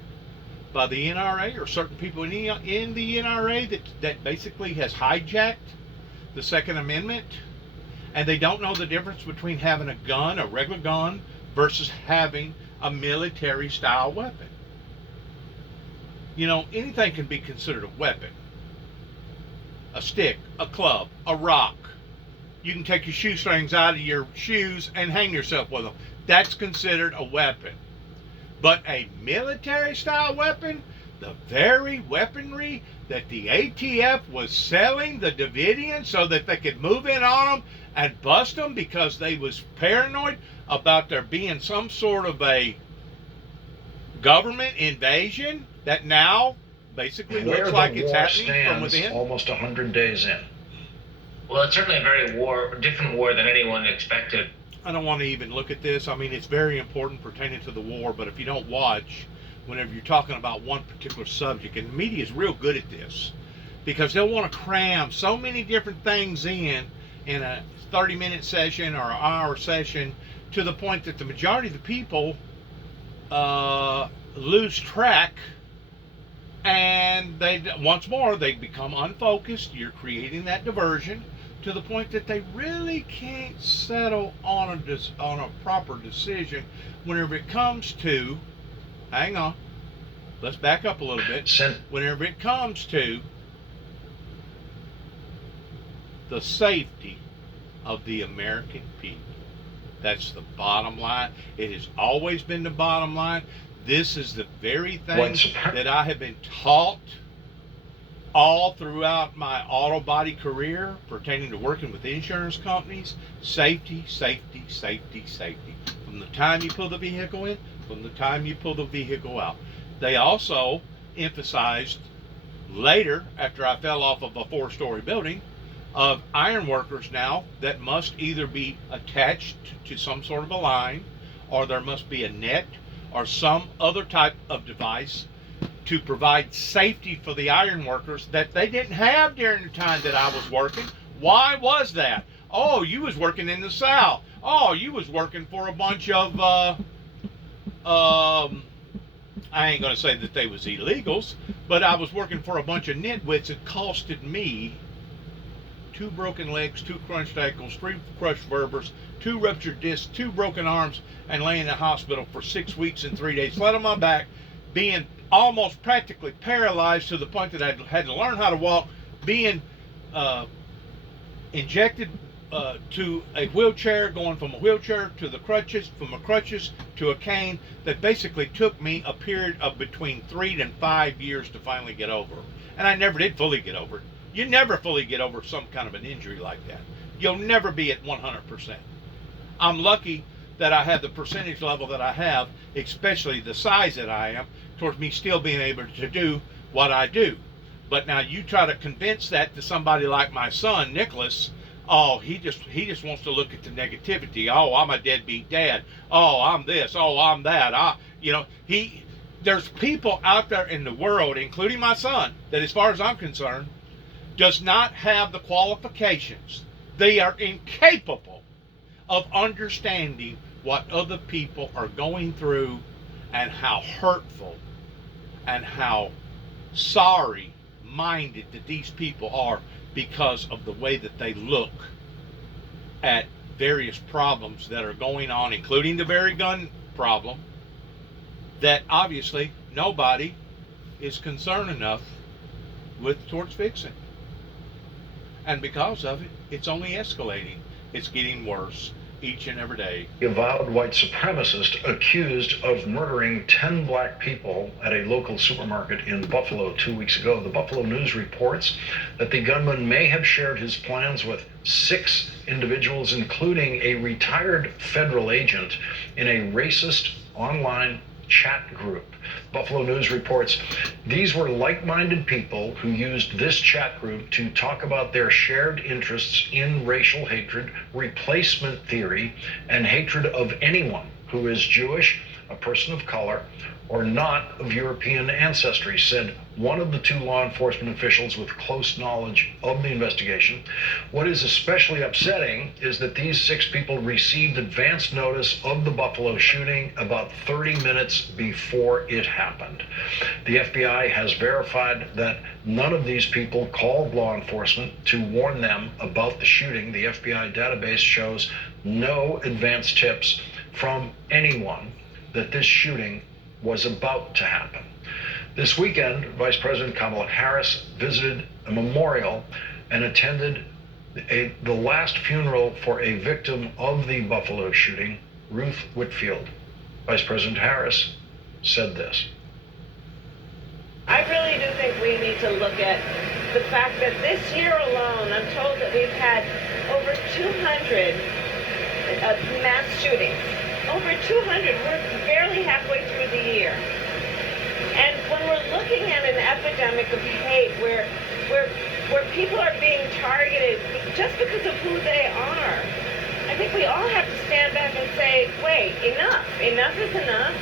by the NRA or certain people in the NRA that basically has hijacked the Second Amendment, and they don't know the difference between having a gun, a regular gun, versus having a military-style weapon. You know, anything can be considered a weapon. A stick, a club, a rock. You can take your shoestrings out of your shoes and hang yourself with them. That's considered a weapon. But a military-style weapon, the very weaponry that the ATF was selling the Davidians so that they could move in on them and bust them because they was paranoid about there being some sort of a government invasion that now basically Where looks like the it's war happening from stands within. almost 100 days in. Well, it's certainly a very different war than anyone expected. I don't want to even look at this. I mean, it's very important pertaining to the war, but if you don't watch, whenever you're talking about one particular subject, and the media is real good at this, because they'll want to cram so many different things in a 30-minute session or an hour session, to the point that the majority of the people lose track, and once more they become unfocused. You're creating that diversion to the point that they really can't settle on a proper decision whenever it comes to, hang on, let's back up a little bit. Whenever it comes to the safety of the American people. That's the bottom line. It has always been the bottom line. This is the very thing that I have been taught all throughout my auto body career pertaining to working with insurance companies. Safety, safety, safety, safety. From the time you pull the vehicle in, from the time you pull the vehicle out. They also emphasized later, after I fell off of a 4-story building, of iron workers now that must either be attached to some sort of a line, or there must be a net or some other type of device to provide safety for the iron workers that they didn't have during the time that I was working. Why was that? Oh, you was working in the South. Oh, you was working for a bunch of I ain't gonna say that they was illegals, but I was working for a bunch of nitwits. It costed me 2 broken legs, 2 crunched ankles, 3 crushed vertebrae, 2 ruptured discs, 2 broken arms, and laying in the hospital for 6 weeks and 3 days, flat on my back, being almost practically paralyzed to the point that I had to learn how to walk, being injected to a wheelchair, going from a wheelchair to the crutches, from a crutches to a cane, that basically took me a period of between 3 and 5 years to finally get over. And I never did fully get over it. You never fully get over some kind of an injury like that. You'll never be at 100%. I'm lucky that I have the percentage level that I have, especially the size that I am, towards me still being able to do what I do. But now you try to convince that to somebody like my son, Nicholas. Oh, he just wants to look at the negativity. Oh, I'm a deadbeat dad. Oh, I'm this. Oh, I'm that. There's people out there in the world, including my son, that as far as I'm concerned, does not have the qualifications. They are incapable of understanding what other people are going through and how hurtful and how sorry-minded that these people are because of the way that they look at various problems that are going on, including the very gun problem, that obviously nobody is concerned enough towards fixing. And because of it, it's only escalating. It's getting worse each and every day. The avowed white supremacist accused of murdering 10 black people at a local supermarket in Buffalo 2 weeks ago. The Buffalo News reports that the gunman may have shared his plans with 6 individuals, including a retired federal agent, in a racist online chat group. Buffalo News reports these were like-minded people who used this chat group to talk about their shared interests in racial hatred, replacement theory, and hatred of anyone who is Jewish, a person of color, or not of European ancestry, said one of the two law enforcement officials with close knowledge of the investigation. What is especially upsetting is that these 6 people received advance notice of the Buffalo shooting about 30 minutes before it happened. The FBI has verified that none of these people called law enforcement to warn them about the shooting. The FBI database shows no advance tips from anyone that this shooting was about to happen. This weekend, Vice President Kamala Harris visited a memorial and attended the last funeral for a victim of the Buffalo shooting, Ruth Whitfield. Vice President Harris said this. I really do think we need to look at the fact that this year alone, I'm told that we've had over 200 mass shootings. Over 200. We're barely halfway through the year. And when we're looking at an epidemic of hate where people are being targeted just because of who they are, I think we all have to stand back and say, wait, enough. Enough is enough.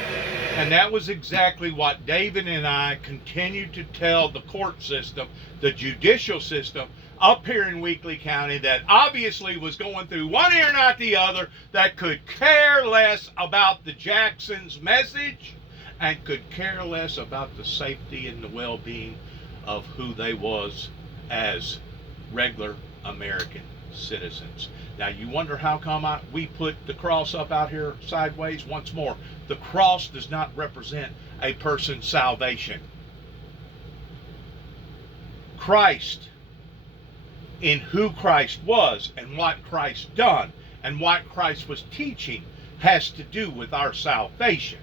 And that was exactly what David and I continued to tell the court system, the judicial system up here in Weakley County, that obviously was going through one ear, not the other, that could care less about the Jacksons' message and could care less about the safety and the well-being of who they was as regular American citizens. Now you wonder how come we put the cross up out here sideways. Once more, the cross does not represent a person's salvation. Christ, in who Christ was and what Christ done and what Christ was teaching, has to do with our salvation.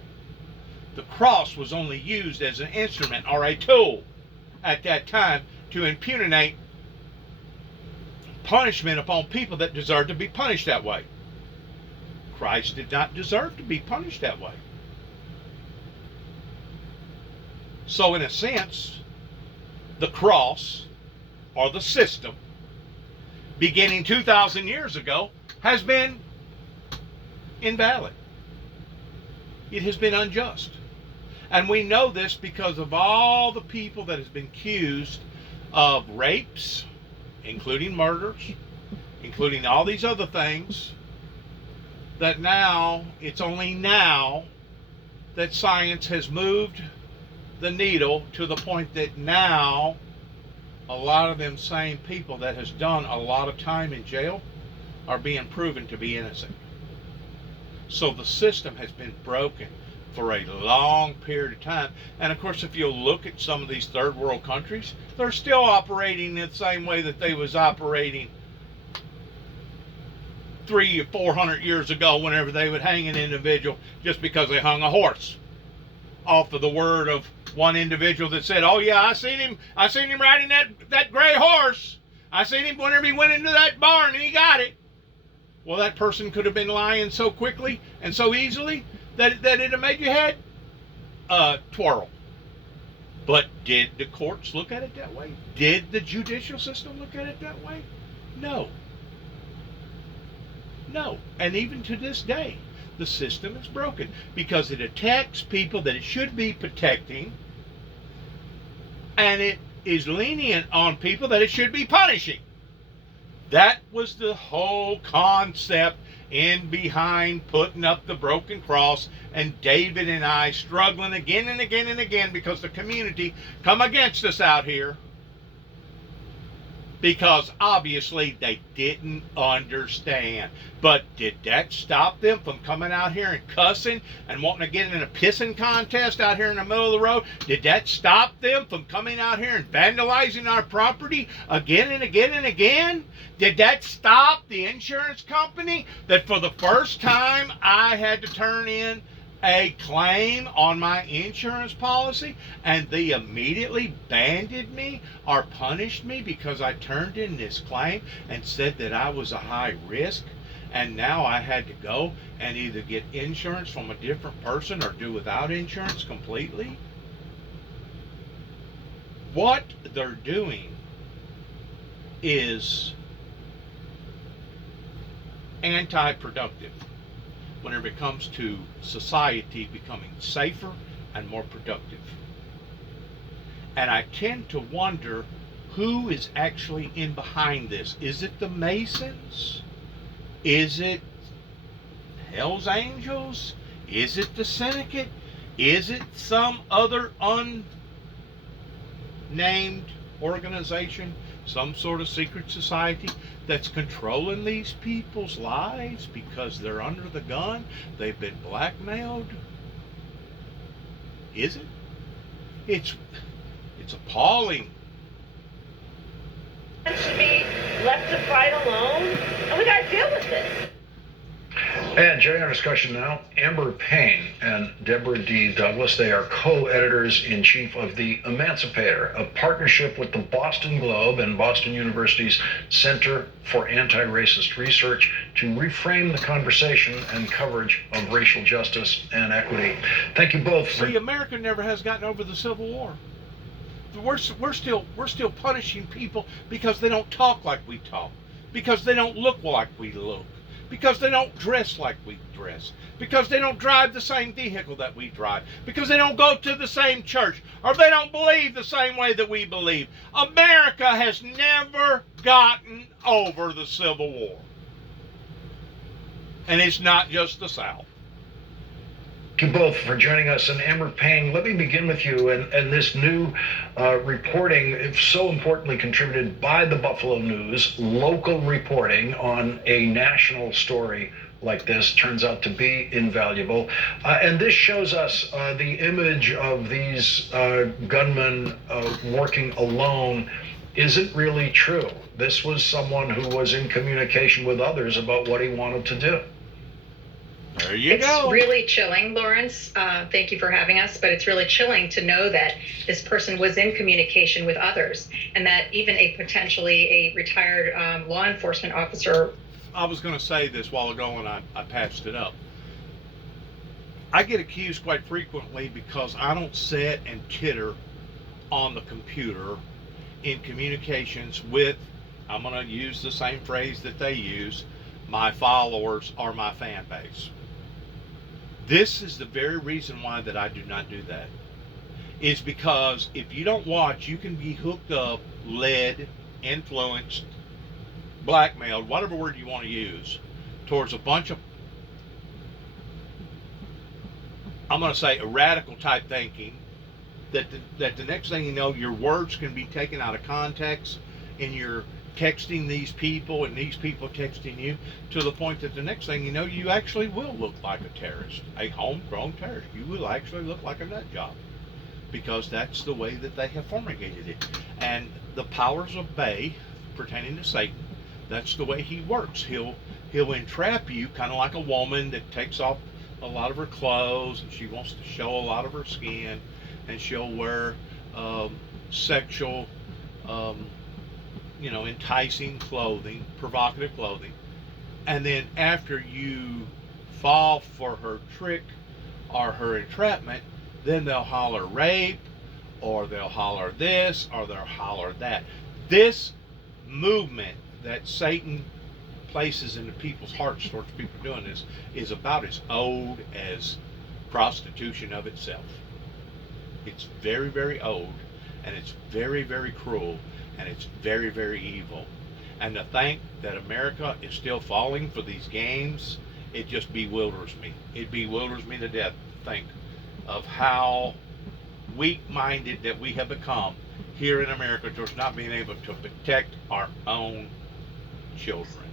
The cross was only used as an instrument or a tool at that time to impugnate punishment upon people that deserved to be punished that way. Christ did not deserve to be punished that way. So in a sense, the cross, or the system, beginning 2,000 years ago, has been invalid. It has been unjust. And we know this because of all the people that has been accused of rapes, including murders, including all these other things, that now, it's only now that science has moved the needle to the point that now a lot of them same people that has done a lot of time in jail are being proven to be innocent. So the system has been broken for a long period of time. And of course, if you look at some of these third world countries, they're still operating the same way that they was operating 300 or 400 years ago, whenever they would hang an individual just because they hung a horse off of the word of one individual that said, oh yeah, I seen him riding that gray horse. I seen him whenever he went into that barn and he got it. Well, that person could have been lying so quickly and so easily that it have made your head twirl. But did the courts look at it that way? Did the judicial system look at it that way? No. No. And even to this day, the system is broken because it attacks people that it should be protecting, and it is lenient on people that it should be punishing. That was the whole concept in behind putting up the broken cross, and David and I struggling again and again and again because the community come against us out here, because obviously they didn't understand. But did that stop them from coming out here and cussing and wanting to get in a pissing contest out here in the middle of the road? Did that stop them from coming out here and vandalizing our property again and again and again? Did that stop the insurance company that for the first time I had to turn in a claim on my insurance policy, and they immediately banded me or punished me because I turned in this claim and said that I was a high risk, and now I had to go and either get insurance from a different person or do without insurance completely? What they're doing is anti-productive. whenever it comes to society becoming safer and more productive. And I tend to wonder who is actually in behind this. Is it the Masons? Is it Hell's Angels? Is it the Syndicate? Is it some other unnamed organization, some sort of secret society that's controlling these people's lives because they're under the gun? They've been blackmailed? Is it? It's appalling. Should be left to fight alone, and we got to deal with this. And joining our discussion now, Amber Payne and Deborah D. Douglas. They are co-editors-in-chief of The Emancipator, a partnership with the Boston Globe and Boston University's Center for Anti-Racist Research to reframe the conversation and coverage of racial justice and equity. Thank you both. See, America never has gotten over the Civil War. We're still punishing people because they don't talk like we talk, because they don't look like we look, because they don't dress like we dress, because they don't drive the same vehicle that we drive, because they don't go to the same church, or they don't believe the same way that we believe. America has never gotten over the Civil War. And it's not just the South. Thank you both for joining us. And Amber Payne, let me begin with you and this new reporting, if so importantly contributed by the Buffalo News. Local reporting on a national story like this turns out to be invaluable. And this shows us the image of these gunmen working alone isn't really true. This was someone who was in communication with others about what he wanted to do. There you go. It's really chilling, Lawrence. Thank you for having us, but it's really chilling to know that this person was in communication with others, and that even a potentially a retired law enforcement officer. I was going to say this while ago, and I patched it up. I get accused quite frequently because I don't sit and titter on the computer in communications with, I'm going to use the same phrase that they use, my followers or my fan base. This is the very reason why that I do not do that. Is because if you don't watch, you can be hooked up, led, influenced, blackmailed, whatever word you want to use, towards a bunch of, I'm going to say, radical type thinking, that the next thing you know, your words can be taken out of context, and you're texting these people and these people texting you, to the point that the next thing you know, you actually will look like a terrorist, a homegrown terrorist. You will actually look like a nut job, because that's the way that they have formulated it. And the powers of Bay, pertaining to Satan, that's the way he works. He'll entrap you, kind of like a woman that takes off a lot of her clothes and she wants to show a lot of her skin, and she'll wear sexual enticing clothing, provocative clothing, and then after you fall for her trick or her entrapment, then they'll holler rape, or they'll holler this, or they'll holler that. This movement that Satan places into people's hearts towards people doing this is about as old as prostitution of itself. It's very, very old, and it's very, very cruel, and it's very, very evil. And to think that America is still falling for these games, it just bewilders me. It bewilders me to death to think of how weak-minded that we have become here in America towards not being able to protect our own children.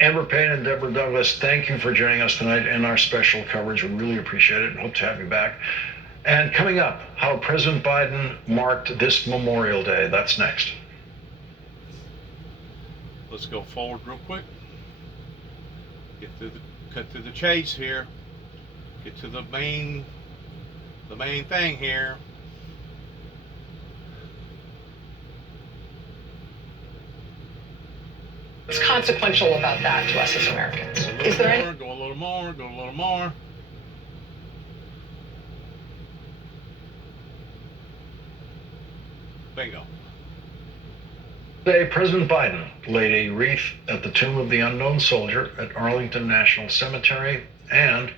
Amber Payne and Deborah Douglas, thank you for joining us tonight in our special coverage. We really appreciate it and hope to have you back. And coming up, how President Biden marked this Memorial Day. That's next. Let's go forward real quick. Cut through the chase here. Get to the main thing here. What's consequential about that to us as Americans? Is there any? Go a little more, go a little more. Bingo. Today, President Biden laid a wreath at the tomb of the unknown soldier at Arlington National Cemetery And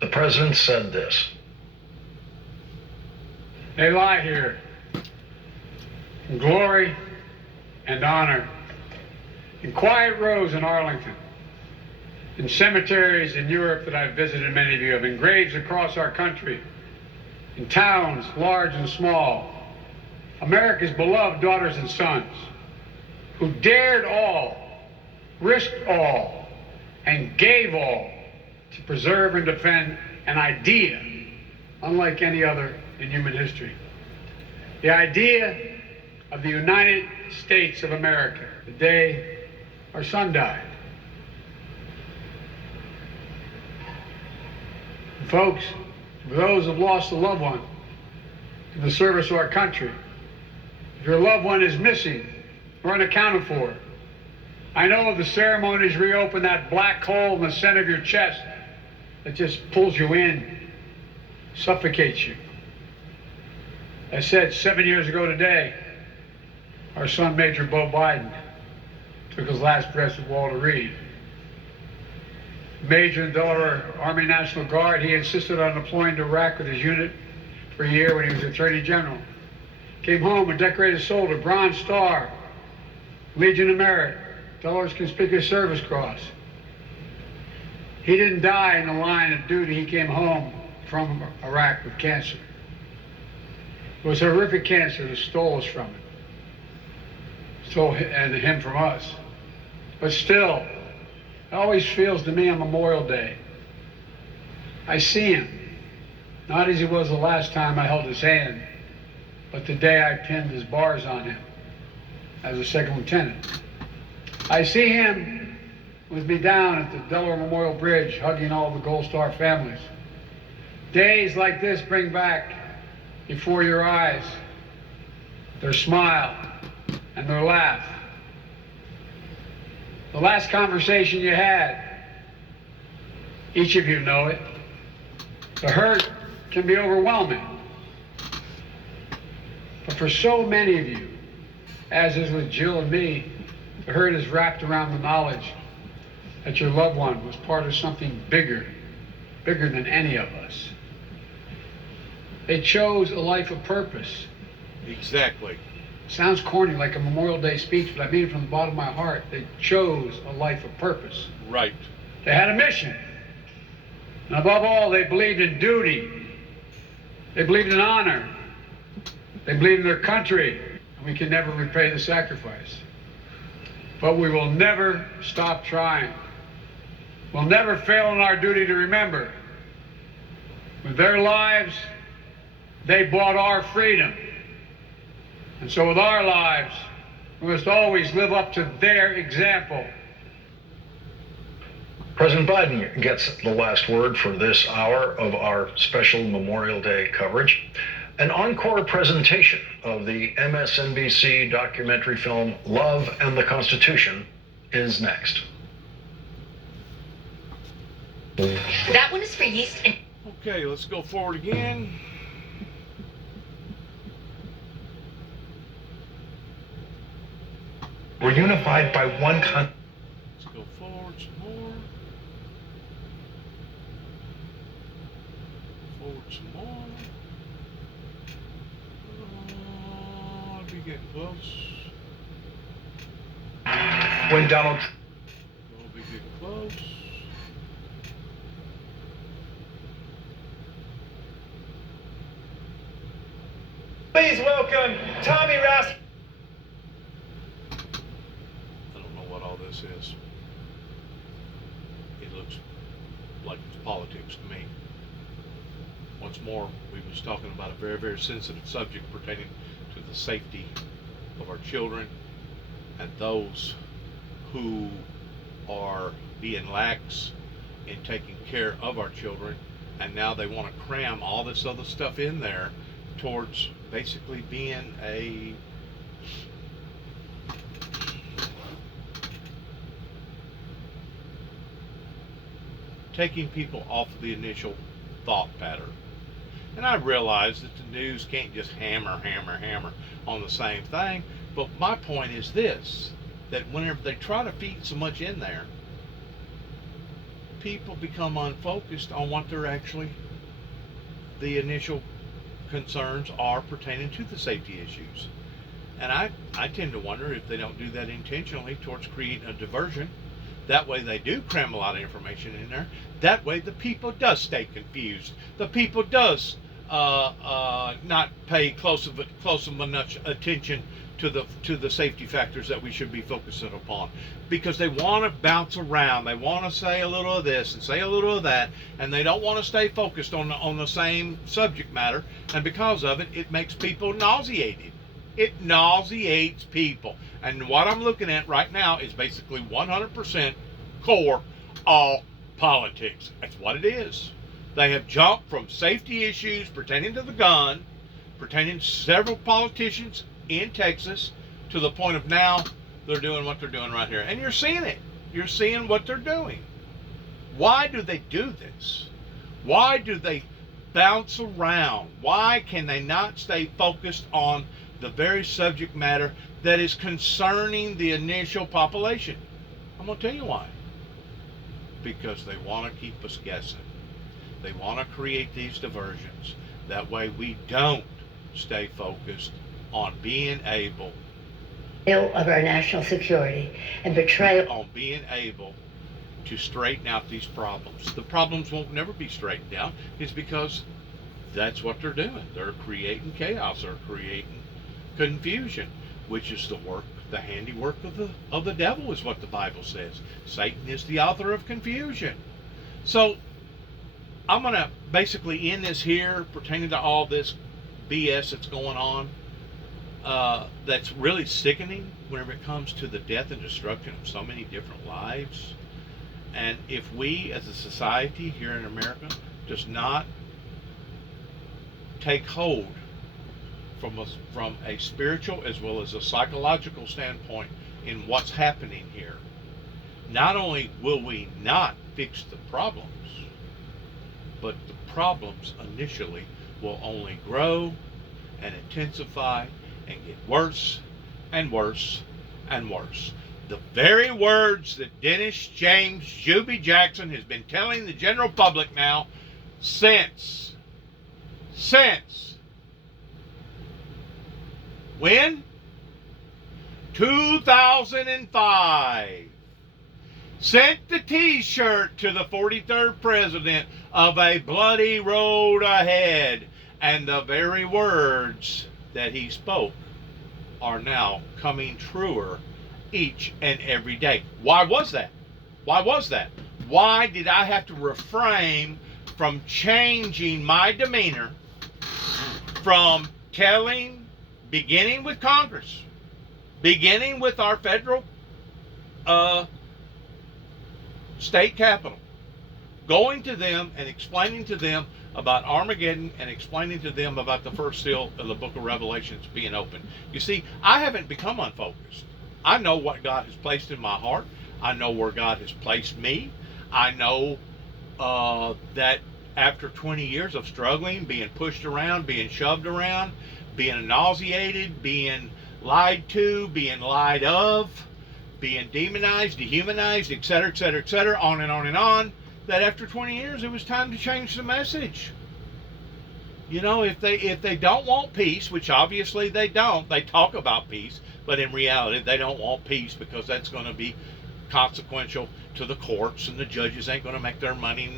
the president said this. They lie here in glory and honor, in quiet rows in Arlington, in cemeteries in Europe that I've visited, many of you have, in graves across our country, in towns large and small, America's beloved daughters and sons who dared all, risked all, and gave all to preserve and defend an idea unlike any other in human history. The idea of the United States of America, the day our son died. And folks, for those who have lost a loved one in the service of our country, if your loved one is missing or unaccounted for, I know the ceremonies reopen that black hole in the center of your chest that just pulls you in, suffocates you. I said 7 years ago today, our son, Major Bo Biden, took his last breath at Walter Reed. Major in the Delaware Army National Guard, he insisted on deploying to Iraq with his unit for a year when he was Attorney General. Came home a decorated soldier, Bronze Star, Legion of Merit, Delaware's Conspicuous Service Cross. He didn't die in the line of duty. He came home from Iraq with cancer. It was horrific cancer that stole us from him. Stole him from us. But still, it always feels to me on Memorial Day, I see him, not as he was the last time I held his hand, but the day I pinned his bars on him as a second lieutenant. I see him with me down at the Delaware Memorial Bridge, hugging all the Gold Star families. Days like this bring back before your eyes their smile and their laugh. The last conversation you had, each of you know it, the hurt can be overwhelming. But for so many of you, as is with Jill and me, the hurt is wrapped around the knowledge that your loved one was part of something bigger than any of us. They chose a life of purpose. Exactly. Sounds corny, like a Memorial Day speech, but I mean it from the bottom of my heart. They chose a life of purpose. Right. They had a mission. And above all, they believed in duty. They believed in honor. They believed in their country. And we can never repay the sacrifice. But we will never stop trying. We'll never fail in our duty to remember. With their lives, they bought our freedom. And so with our lives, we must always live up to their example. President Biden gets the last word for this hour of our special Memorial Day coverage. An encore presentation of the MSNBC documentary film Love and the Constitution is next. That one is for yeast and... Okay, let's go forward again. We're unified by one Let's go forward some more. Forward some more. I'll be getting close. When Donald We'll be getting close. Please welcome Tommy Rasmussen. I don't know what all this is. It looks like it's politics to me. Once more, we was talking about a very, very sensitive subject pertaining to the safety of our children and those who are being lax in taking care of our children, and now they want to cram all this other stuff in there towards basically being a taking people off of the initial thought pattern. And I realize that the news can't just hammer on the same thing, but my point is this, that whenever they try to feed so much in there, people become unfocused on what they're actually, the initial concerns are pertaining to the safety issues. And I tend to wonder if they don't do that intentionally towards creating a diversion. That way they do cram a lot of information in there. That way the people does stay confused. The people does not pay close enough attention to the safety factors that we should be focusing upon, because they want to bounce around. They want to say a little of this and say a little of that, and they don't want to stay focused on the same subject matter. And because of it, it makes people nauseated. It nauseates people. And what I'm looking at right now is basically 100% core all politics. That's what it is. They have jumped from safety issues pertaining to the gun, pertaining to several politicians in Texas, to the point of now they're doing what they're doing right here. And you're seeing it. You're seeing what they're doing. Why do they do this? Why do they bounce around? Why can they not stay focused on the very subject matter that is concerning the initial population? I'm going to tell you why. Because they want to keep us guessing. They want to create these diversions. That way we don't stay focused on being able of our national security and betrayal on being able to straighten out these problems. The problems won't never be straightened out. It's because that's what they're doing. They're creating chaos. They're creating confusion, which is the handiwork of the devil, is what the Bible says. Satan is the author of confusion. So I'm going to basically end this here pertaining to all this BS that's going on. That's really sickening whenever it comes to the death and destruction of so many different lives. And if we as a society here in America does not take hold from a spiritual as well as a psychological standpoint in what's happening here, not only will we not fix the problems, but the problems initially will only grow and intensify and get worse and worse and worse. The very words that Dennis James Juby Jackson has been telling the general public now since when? 2005. Sent the t-shirt to the 43rd president of a bloody road ahead. And the very words that he spoke are now coming truer each and every day. Why was that? Why was that? Why did I have to refrain from changing my demeanor from beginning with Congress, beginning with our federal state capitol, going to them and explaining to them about Armageddon and explaining to them about the first seal of the book of Revelations being opened? You see, I haven't become unfocused. I know what God has placed in my heart. I know where God has placed me. I know that after 20 years of struggling, being pushed around, being shoved around, being nauseated, being lied to, being lied of, being demonized, dehumanized, etc., etc., etc., on and on and on, that after 20 years it was time to change the message. You know, if they don't want peace, which obviously they don't, they talk about peace, but in reality they don't want peace because that's going to be consequential to the courts, and the judges ain't going to make their money,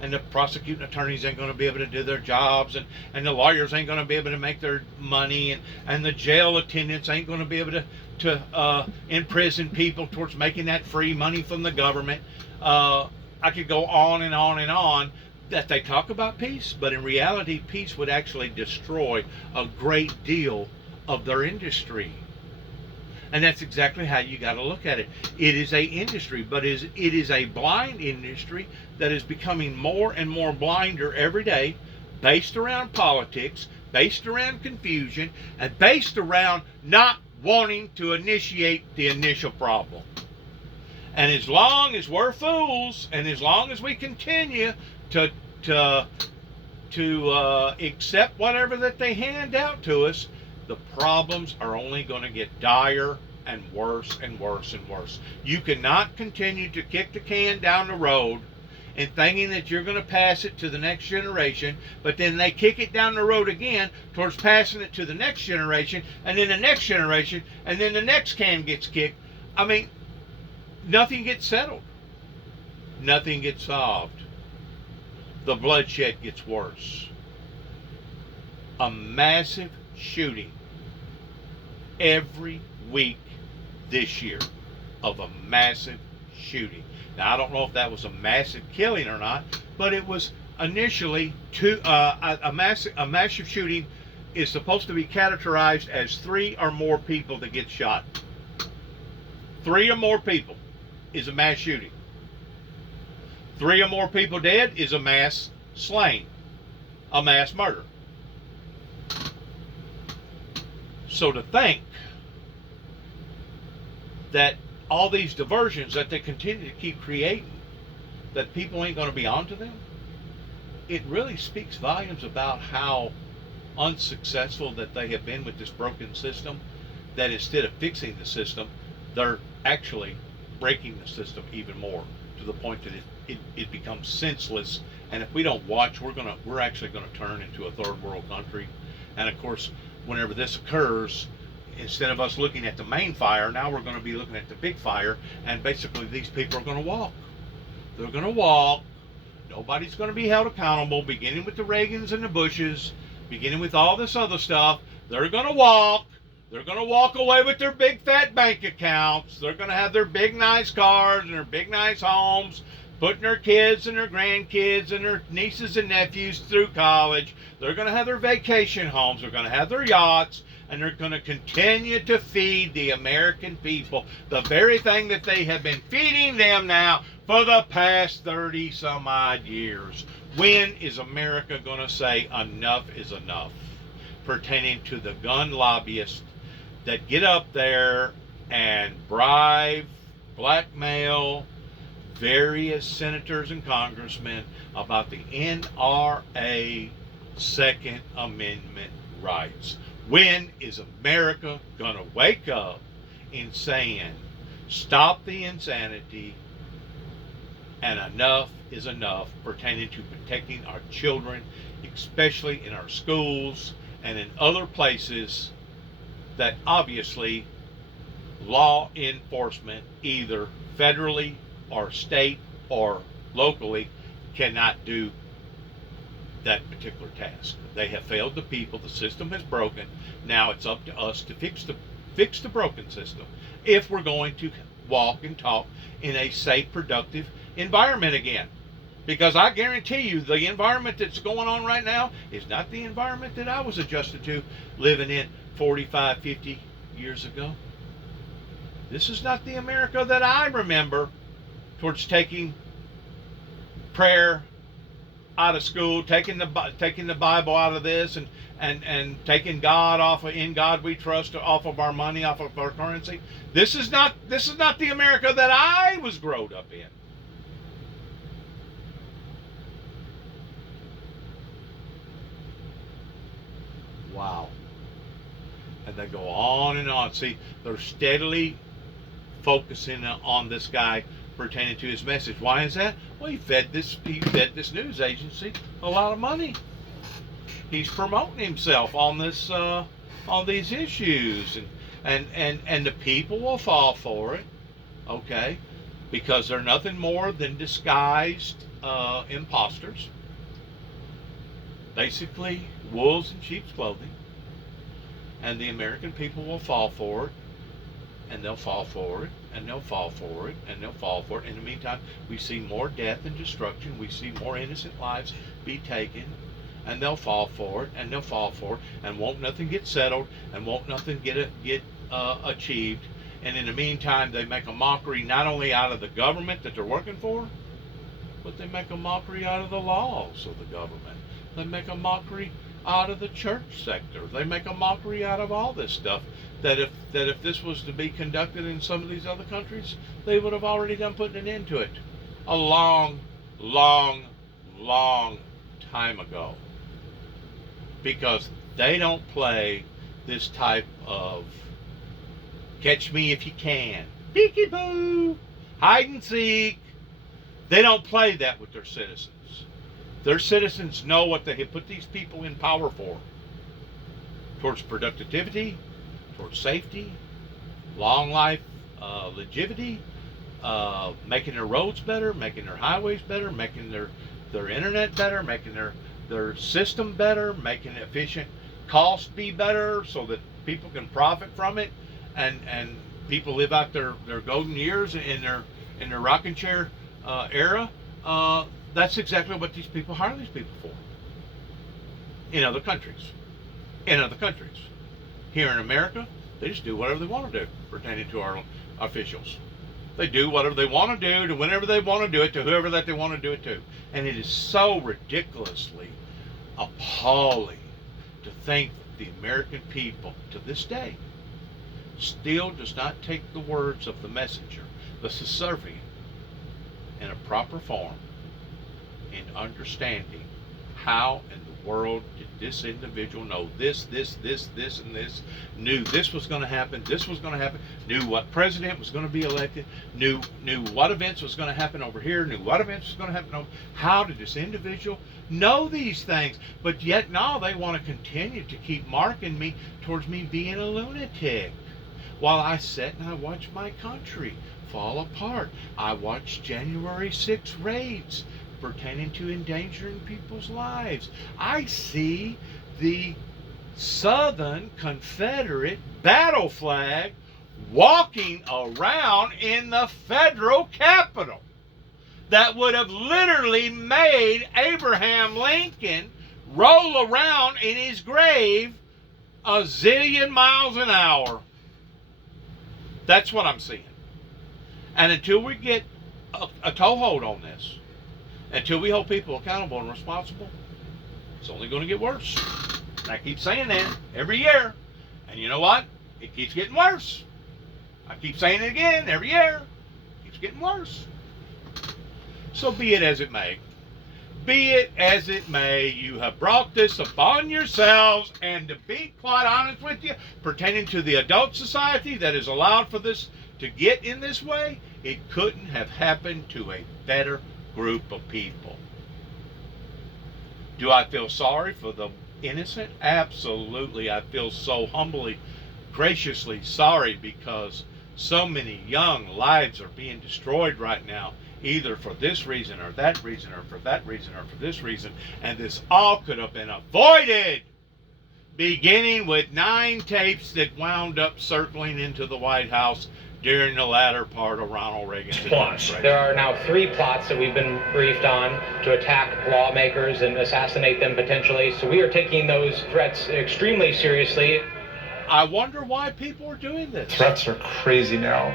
and the prosecuting attorneys ain't going to be able to do their jobs, and the lawyers ain't going to be able to make their money, and the jail attendants ain't going to be able to imprison people towards making that free money from the government. I could go on and on and on, that they talk about peace, but in reality peace would actually destroy a great deal of their industry. And that's exactly how you got to look at it. It is a industry, but it is a blind industry that is becoming more and more blinder every day, based around politics, based around confusion, and based around not wanting to initiate the initial problem. And as long as we're fools, and as long as we continue to accept whatever that they hand out to us, the problems are only going to get dire and worse and worse and worse. You cannot continue to kick the can down the road and thinking that you're going to pass it to the next generation, but then they kick it down the road again towards passing it to the next generation, and then the next generation, and then the next can gets kicked. I mean, nothing gets settled. Nothing gets solved. The bloodshed gets worse. A massive shooting every week this year of a massive shooting. Now, I don't know if that was a massive killing or not, but it was initially a massive shooting is supposed to be categorized as 3 or more people that get shot. 3 or more people is a mass shooting. 3 or more people dead is a mass slain, a mass murder. So to think that all these diversions that they continue to keep creating, that people ain't going to be onto them, it really speaks volumes about how unsuccessful that they have been with this broken system, that instead of fixing the system, they're actually breaking the system even more, to the point that it becomes senseless. And if we don't watch, we're actually going to turn into a third world country. And of course, whenever this occurs, instead of us looking at the main fire, now we're going to be looking at the big fire, and basically these people are going to walk. They're going to walk. Nobody's going to be held accountable, beginning with the Reagans and the Bushes, beginning with all this other stuff. They're going to walk. They're going to walk away with their big fat bank accounts. They're going to have their big nice cars and their big nice homes, putting their kids and their grandkids and their nieces and nephews through college. They're going to have their vacation homes. They're going to have their yachts. And they're going to continue to feed the American people the very thing that they have been feeding them now for the past 30 some odd years. When is America going to say enough is enough, pertaining to the gun lobbyists that get up there and bribe, blackmail various senators and congressmen about the NRA Second Amendment rights? When is America going to wake up and saying, stop the insanity, and enough is enough, pertaining to protecting our children, especially in our schools and in other places that obviously law enforcement, either federally or state or locally, cannot do that particular task. They have failed the people. The system has broken. Now it's up to us to fix the broken system, if we're going to walk and talk in a safe, productive environment again. Because I guarantee you, the environment that's going on right now is not the environment that I was adjusted to living in 45, 50 years ago. This is not the America that I remember, towards taking prayer out of school, taking the Bible out of this, and taking God off of "In God We Trust" off of our money, off of our currency. This is not the America that I was growed up in. Wow. And they go on and on. See, they're steadily focusing on this guy pertaining to his message. Why is that? Well, he fed this news agency a lot of money. He's promoting himself on this on these issues, and the people will fall for it, okay, because they're nothing more than disguised imposters, basically wolves in sheep's clothing, and the American people will fall for it, and they'll fall for it, and they'll fall for it, and they'll fall for it. In the meantime, we see more death and destruction. We see more innocent lives be taken, and they'll fall for it, and they'll fall for it, and won't nothing get settled, and won't nothing get achieved. And in the meantime, they make a mockery not only out of the government that they're working for, but they make a mockery out of the laws of the government. They make a mockery out of the church sector. They make a mockery out of all this stuff. That if this was to be conducted in some of these other countries, they would have already done putting an end to it a long, long, long time ago. Because they don't play this type of catch me if you can, peekaboo, hide and seek, They don't play that with their citizens. Their citizens know what they have put these people in power for. Towards productivity, towards safety, long life, longevity, making their roads better, making their highways better, making their internet better, making their system better, making efficient costs be better so that people can profit from it, and people live out their golden years in their rocking chair era. That's exactly what these people hire these people for. In other countries. Here in America, they just do whatever they want to do pertaining to our officials. They do whatever they want to do to whenever they want to do it to whoever that they want to do it to. And it is so ridiculously appalling to think that the American people, to this day, still does not take the words of the messenger, the subservient, in a proper form in understanding how in the world did this individual know this, and this, knew this was going to happen, knew what president was going to be elected, knew what events was going to happen over here, knew what events was going to happen over. How did this individual know these things? But yet now they want to continue to keep marking me towards me being a lunatic. While I sit and I watch my country fall apart. I watch January 6 raids pertaining to endangering people's lives. I see the Southern Confederate battle flag walking around in the federal Capitol that would have literally made Abraham Lincoln roll around in his grave a zillion miles an hour. That's what I'm seeing. And until we get a toehold on this, until we hold people accountable and responsible, it's only going to get worse. And I keep saying that every year. And you know what? It keeps getting worse. I keep saying it again every year. It keeps getting worse. So be it as it may. Be it as it may, you have brought this upon yourselves, and to be quite honest with you, pertaining to the adult society that is allowed for this to get in this way, it couldn't have happened to a better group of people. Do I feel sorry for the innocent? Absolutely. I feel so humbly, graciously sorry because so many young lives are being destroyed right now, either for this reason or that reason or for that reason or for this reason. And this all could have been avoided, beginning with 9 tapes that wound up circling into the White House during the latter part of Ronald Reagan's administration. There are now 3 plots that we've been briefed on to attack lawmakers and assassinate them potentially. So we are taking those threats extremely seriously. I wonder why people are doing this. Threats are crazy now.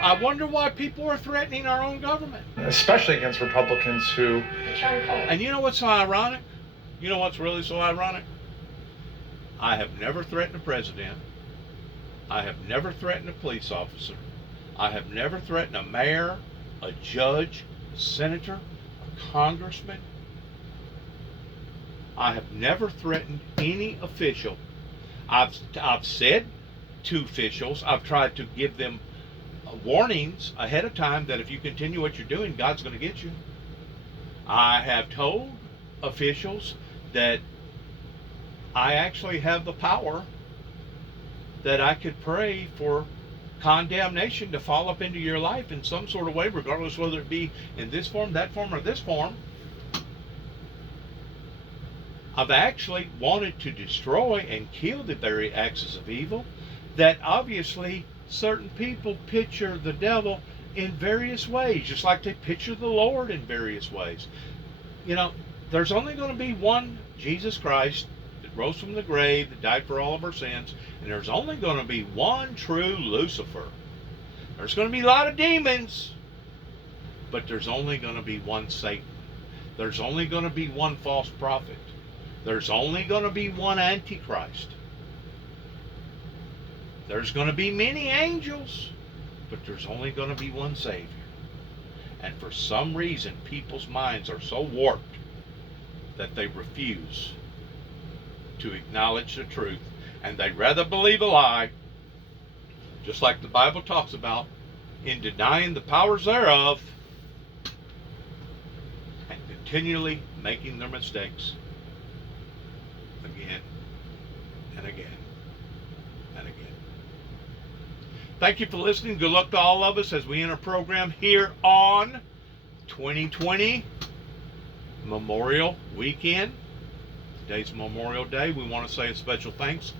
I wonder why people are threatening our own government. Especially against Republicans who... And you know what's so ironic? You know what's really so ironic? I have never threatened a president. I have never threatened a police officer. I have never threatened a mayor, a judge, a senator, a congressman. I have never threatened any official. I've said to officials, I've tried to give them warnings ahead of time that if you continue what you're doing, God's going to get you. I have told officials that I actually have the power that I could pray for condemnation to fall up into your life in some sort of way, regardless whether it be in this form, that form, or this form. I've actually wanted to destroy and kill the very axis of evil that obviously certain people picture the devil in various ways, just like they picture the Lord in various ways. You know, there's only going to be one Jesus Christ that rose from the grave, that died for all of our sins, and there's only going to be one true Lucifer. There's going to be a lot of demons, but there's only going to be one Satan. There's only going to be one false prophet. There's only going to be one Antichrist. There's going to be many angels, but there's only going to be one Savior. And for some reason, people's minds are so warped that they refuse to acknowledge the truth, and they'd rather believe a lie, just like the Bible talks about, in denying the powers thereof, continually making their mistakes again and again and again. Thank you for listening. Good luck to all of us as we enter program here on 2020 Memorial Weekend. Today's Memorial Day. We want to say a special thanks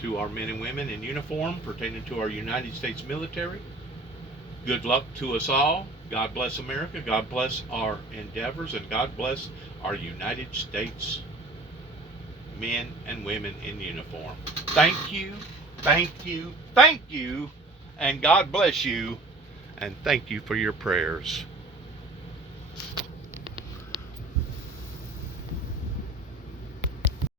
to our men and women in uniform pertaining to our United States military. Good luck to us all. God bless America. God bless our endeavors. And God bless our United States men and women in uniform. Thank you, thank you, thank you, and God bless you, and thank you for your prayers.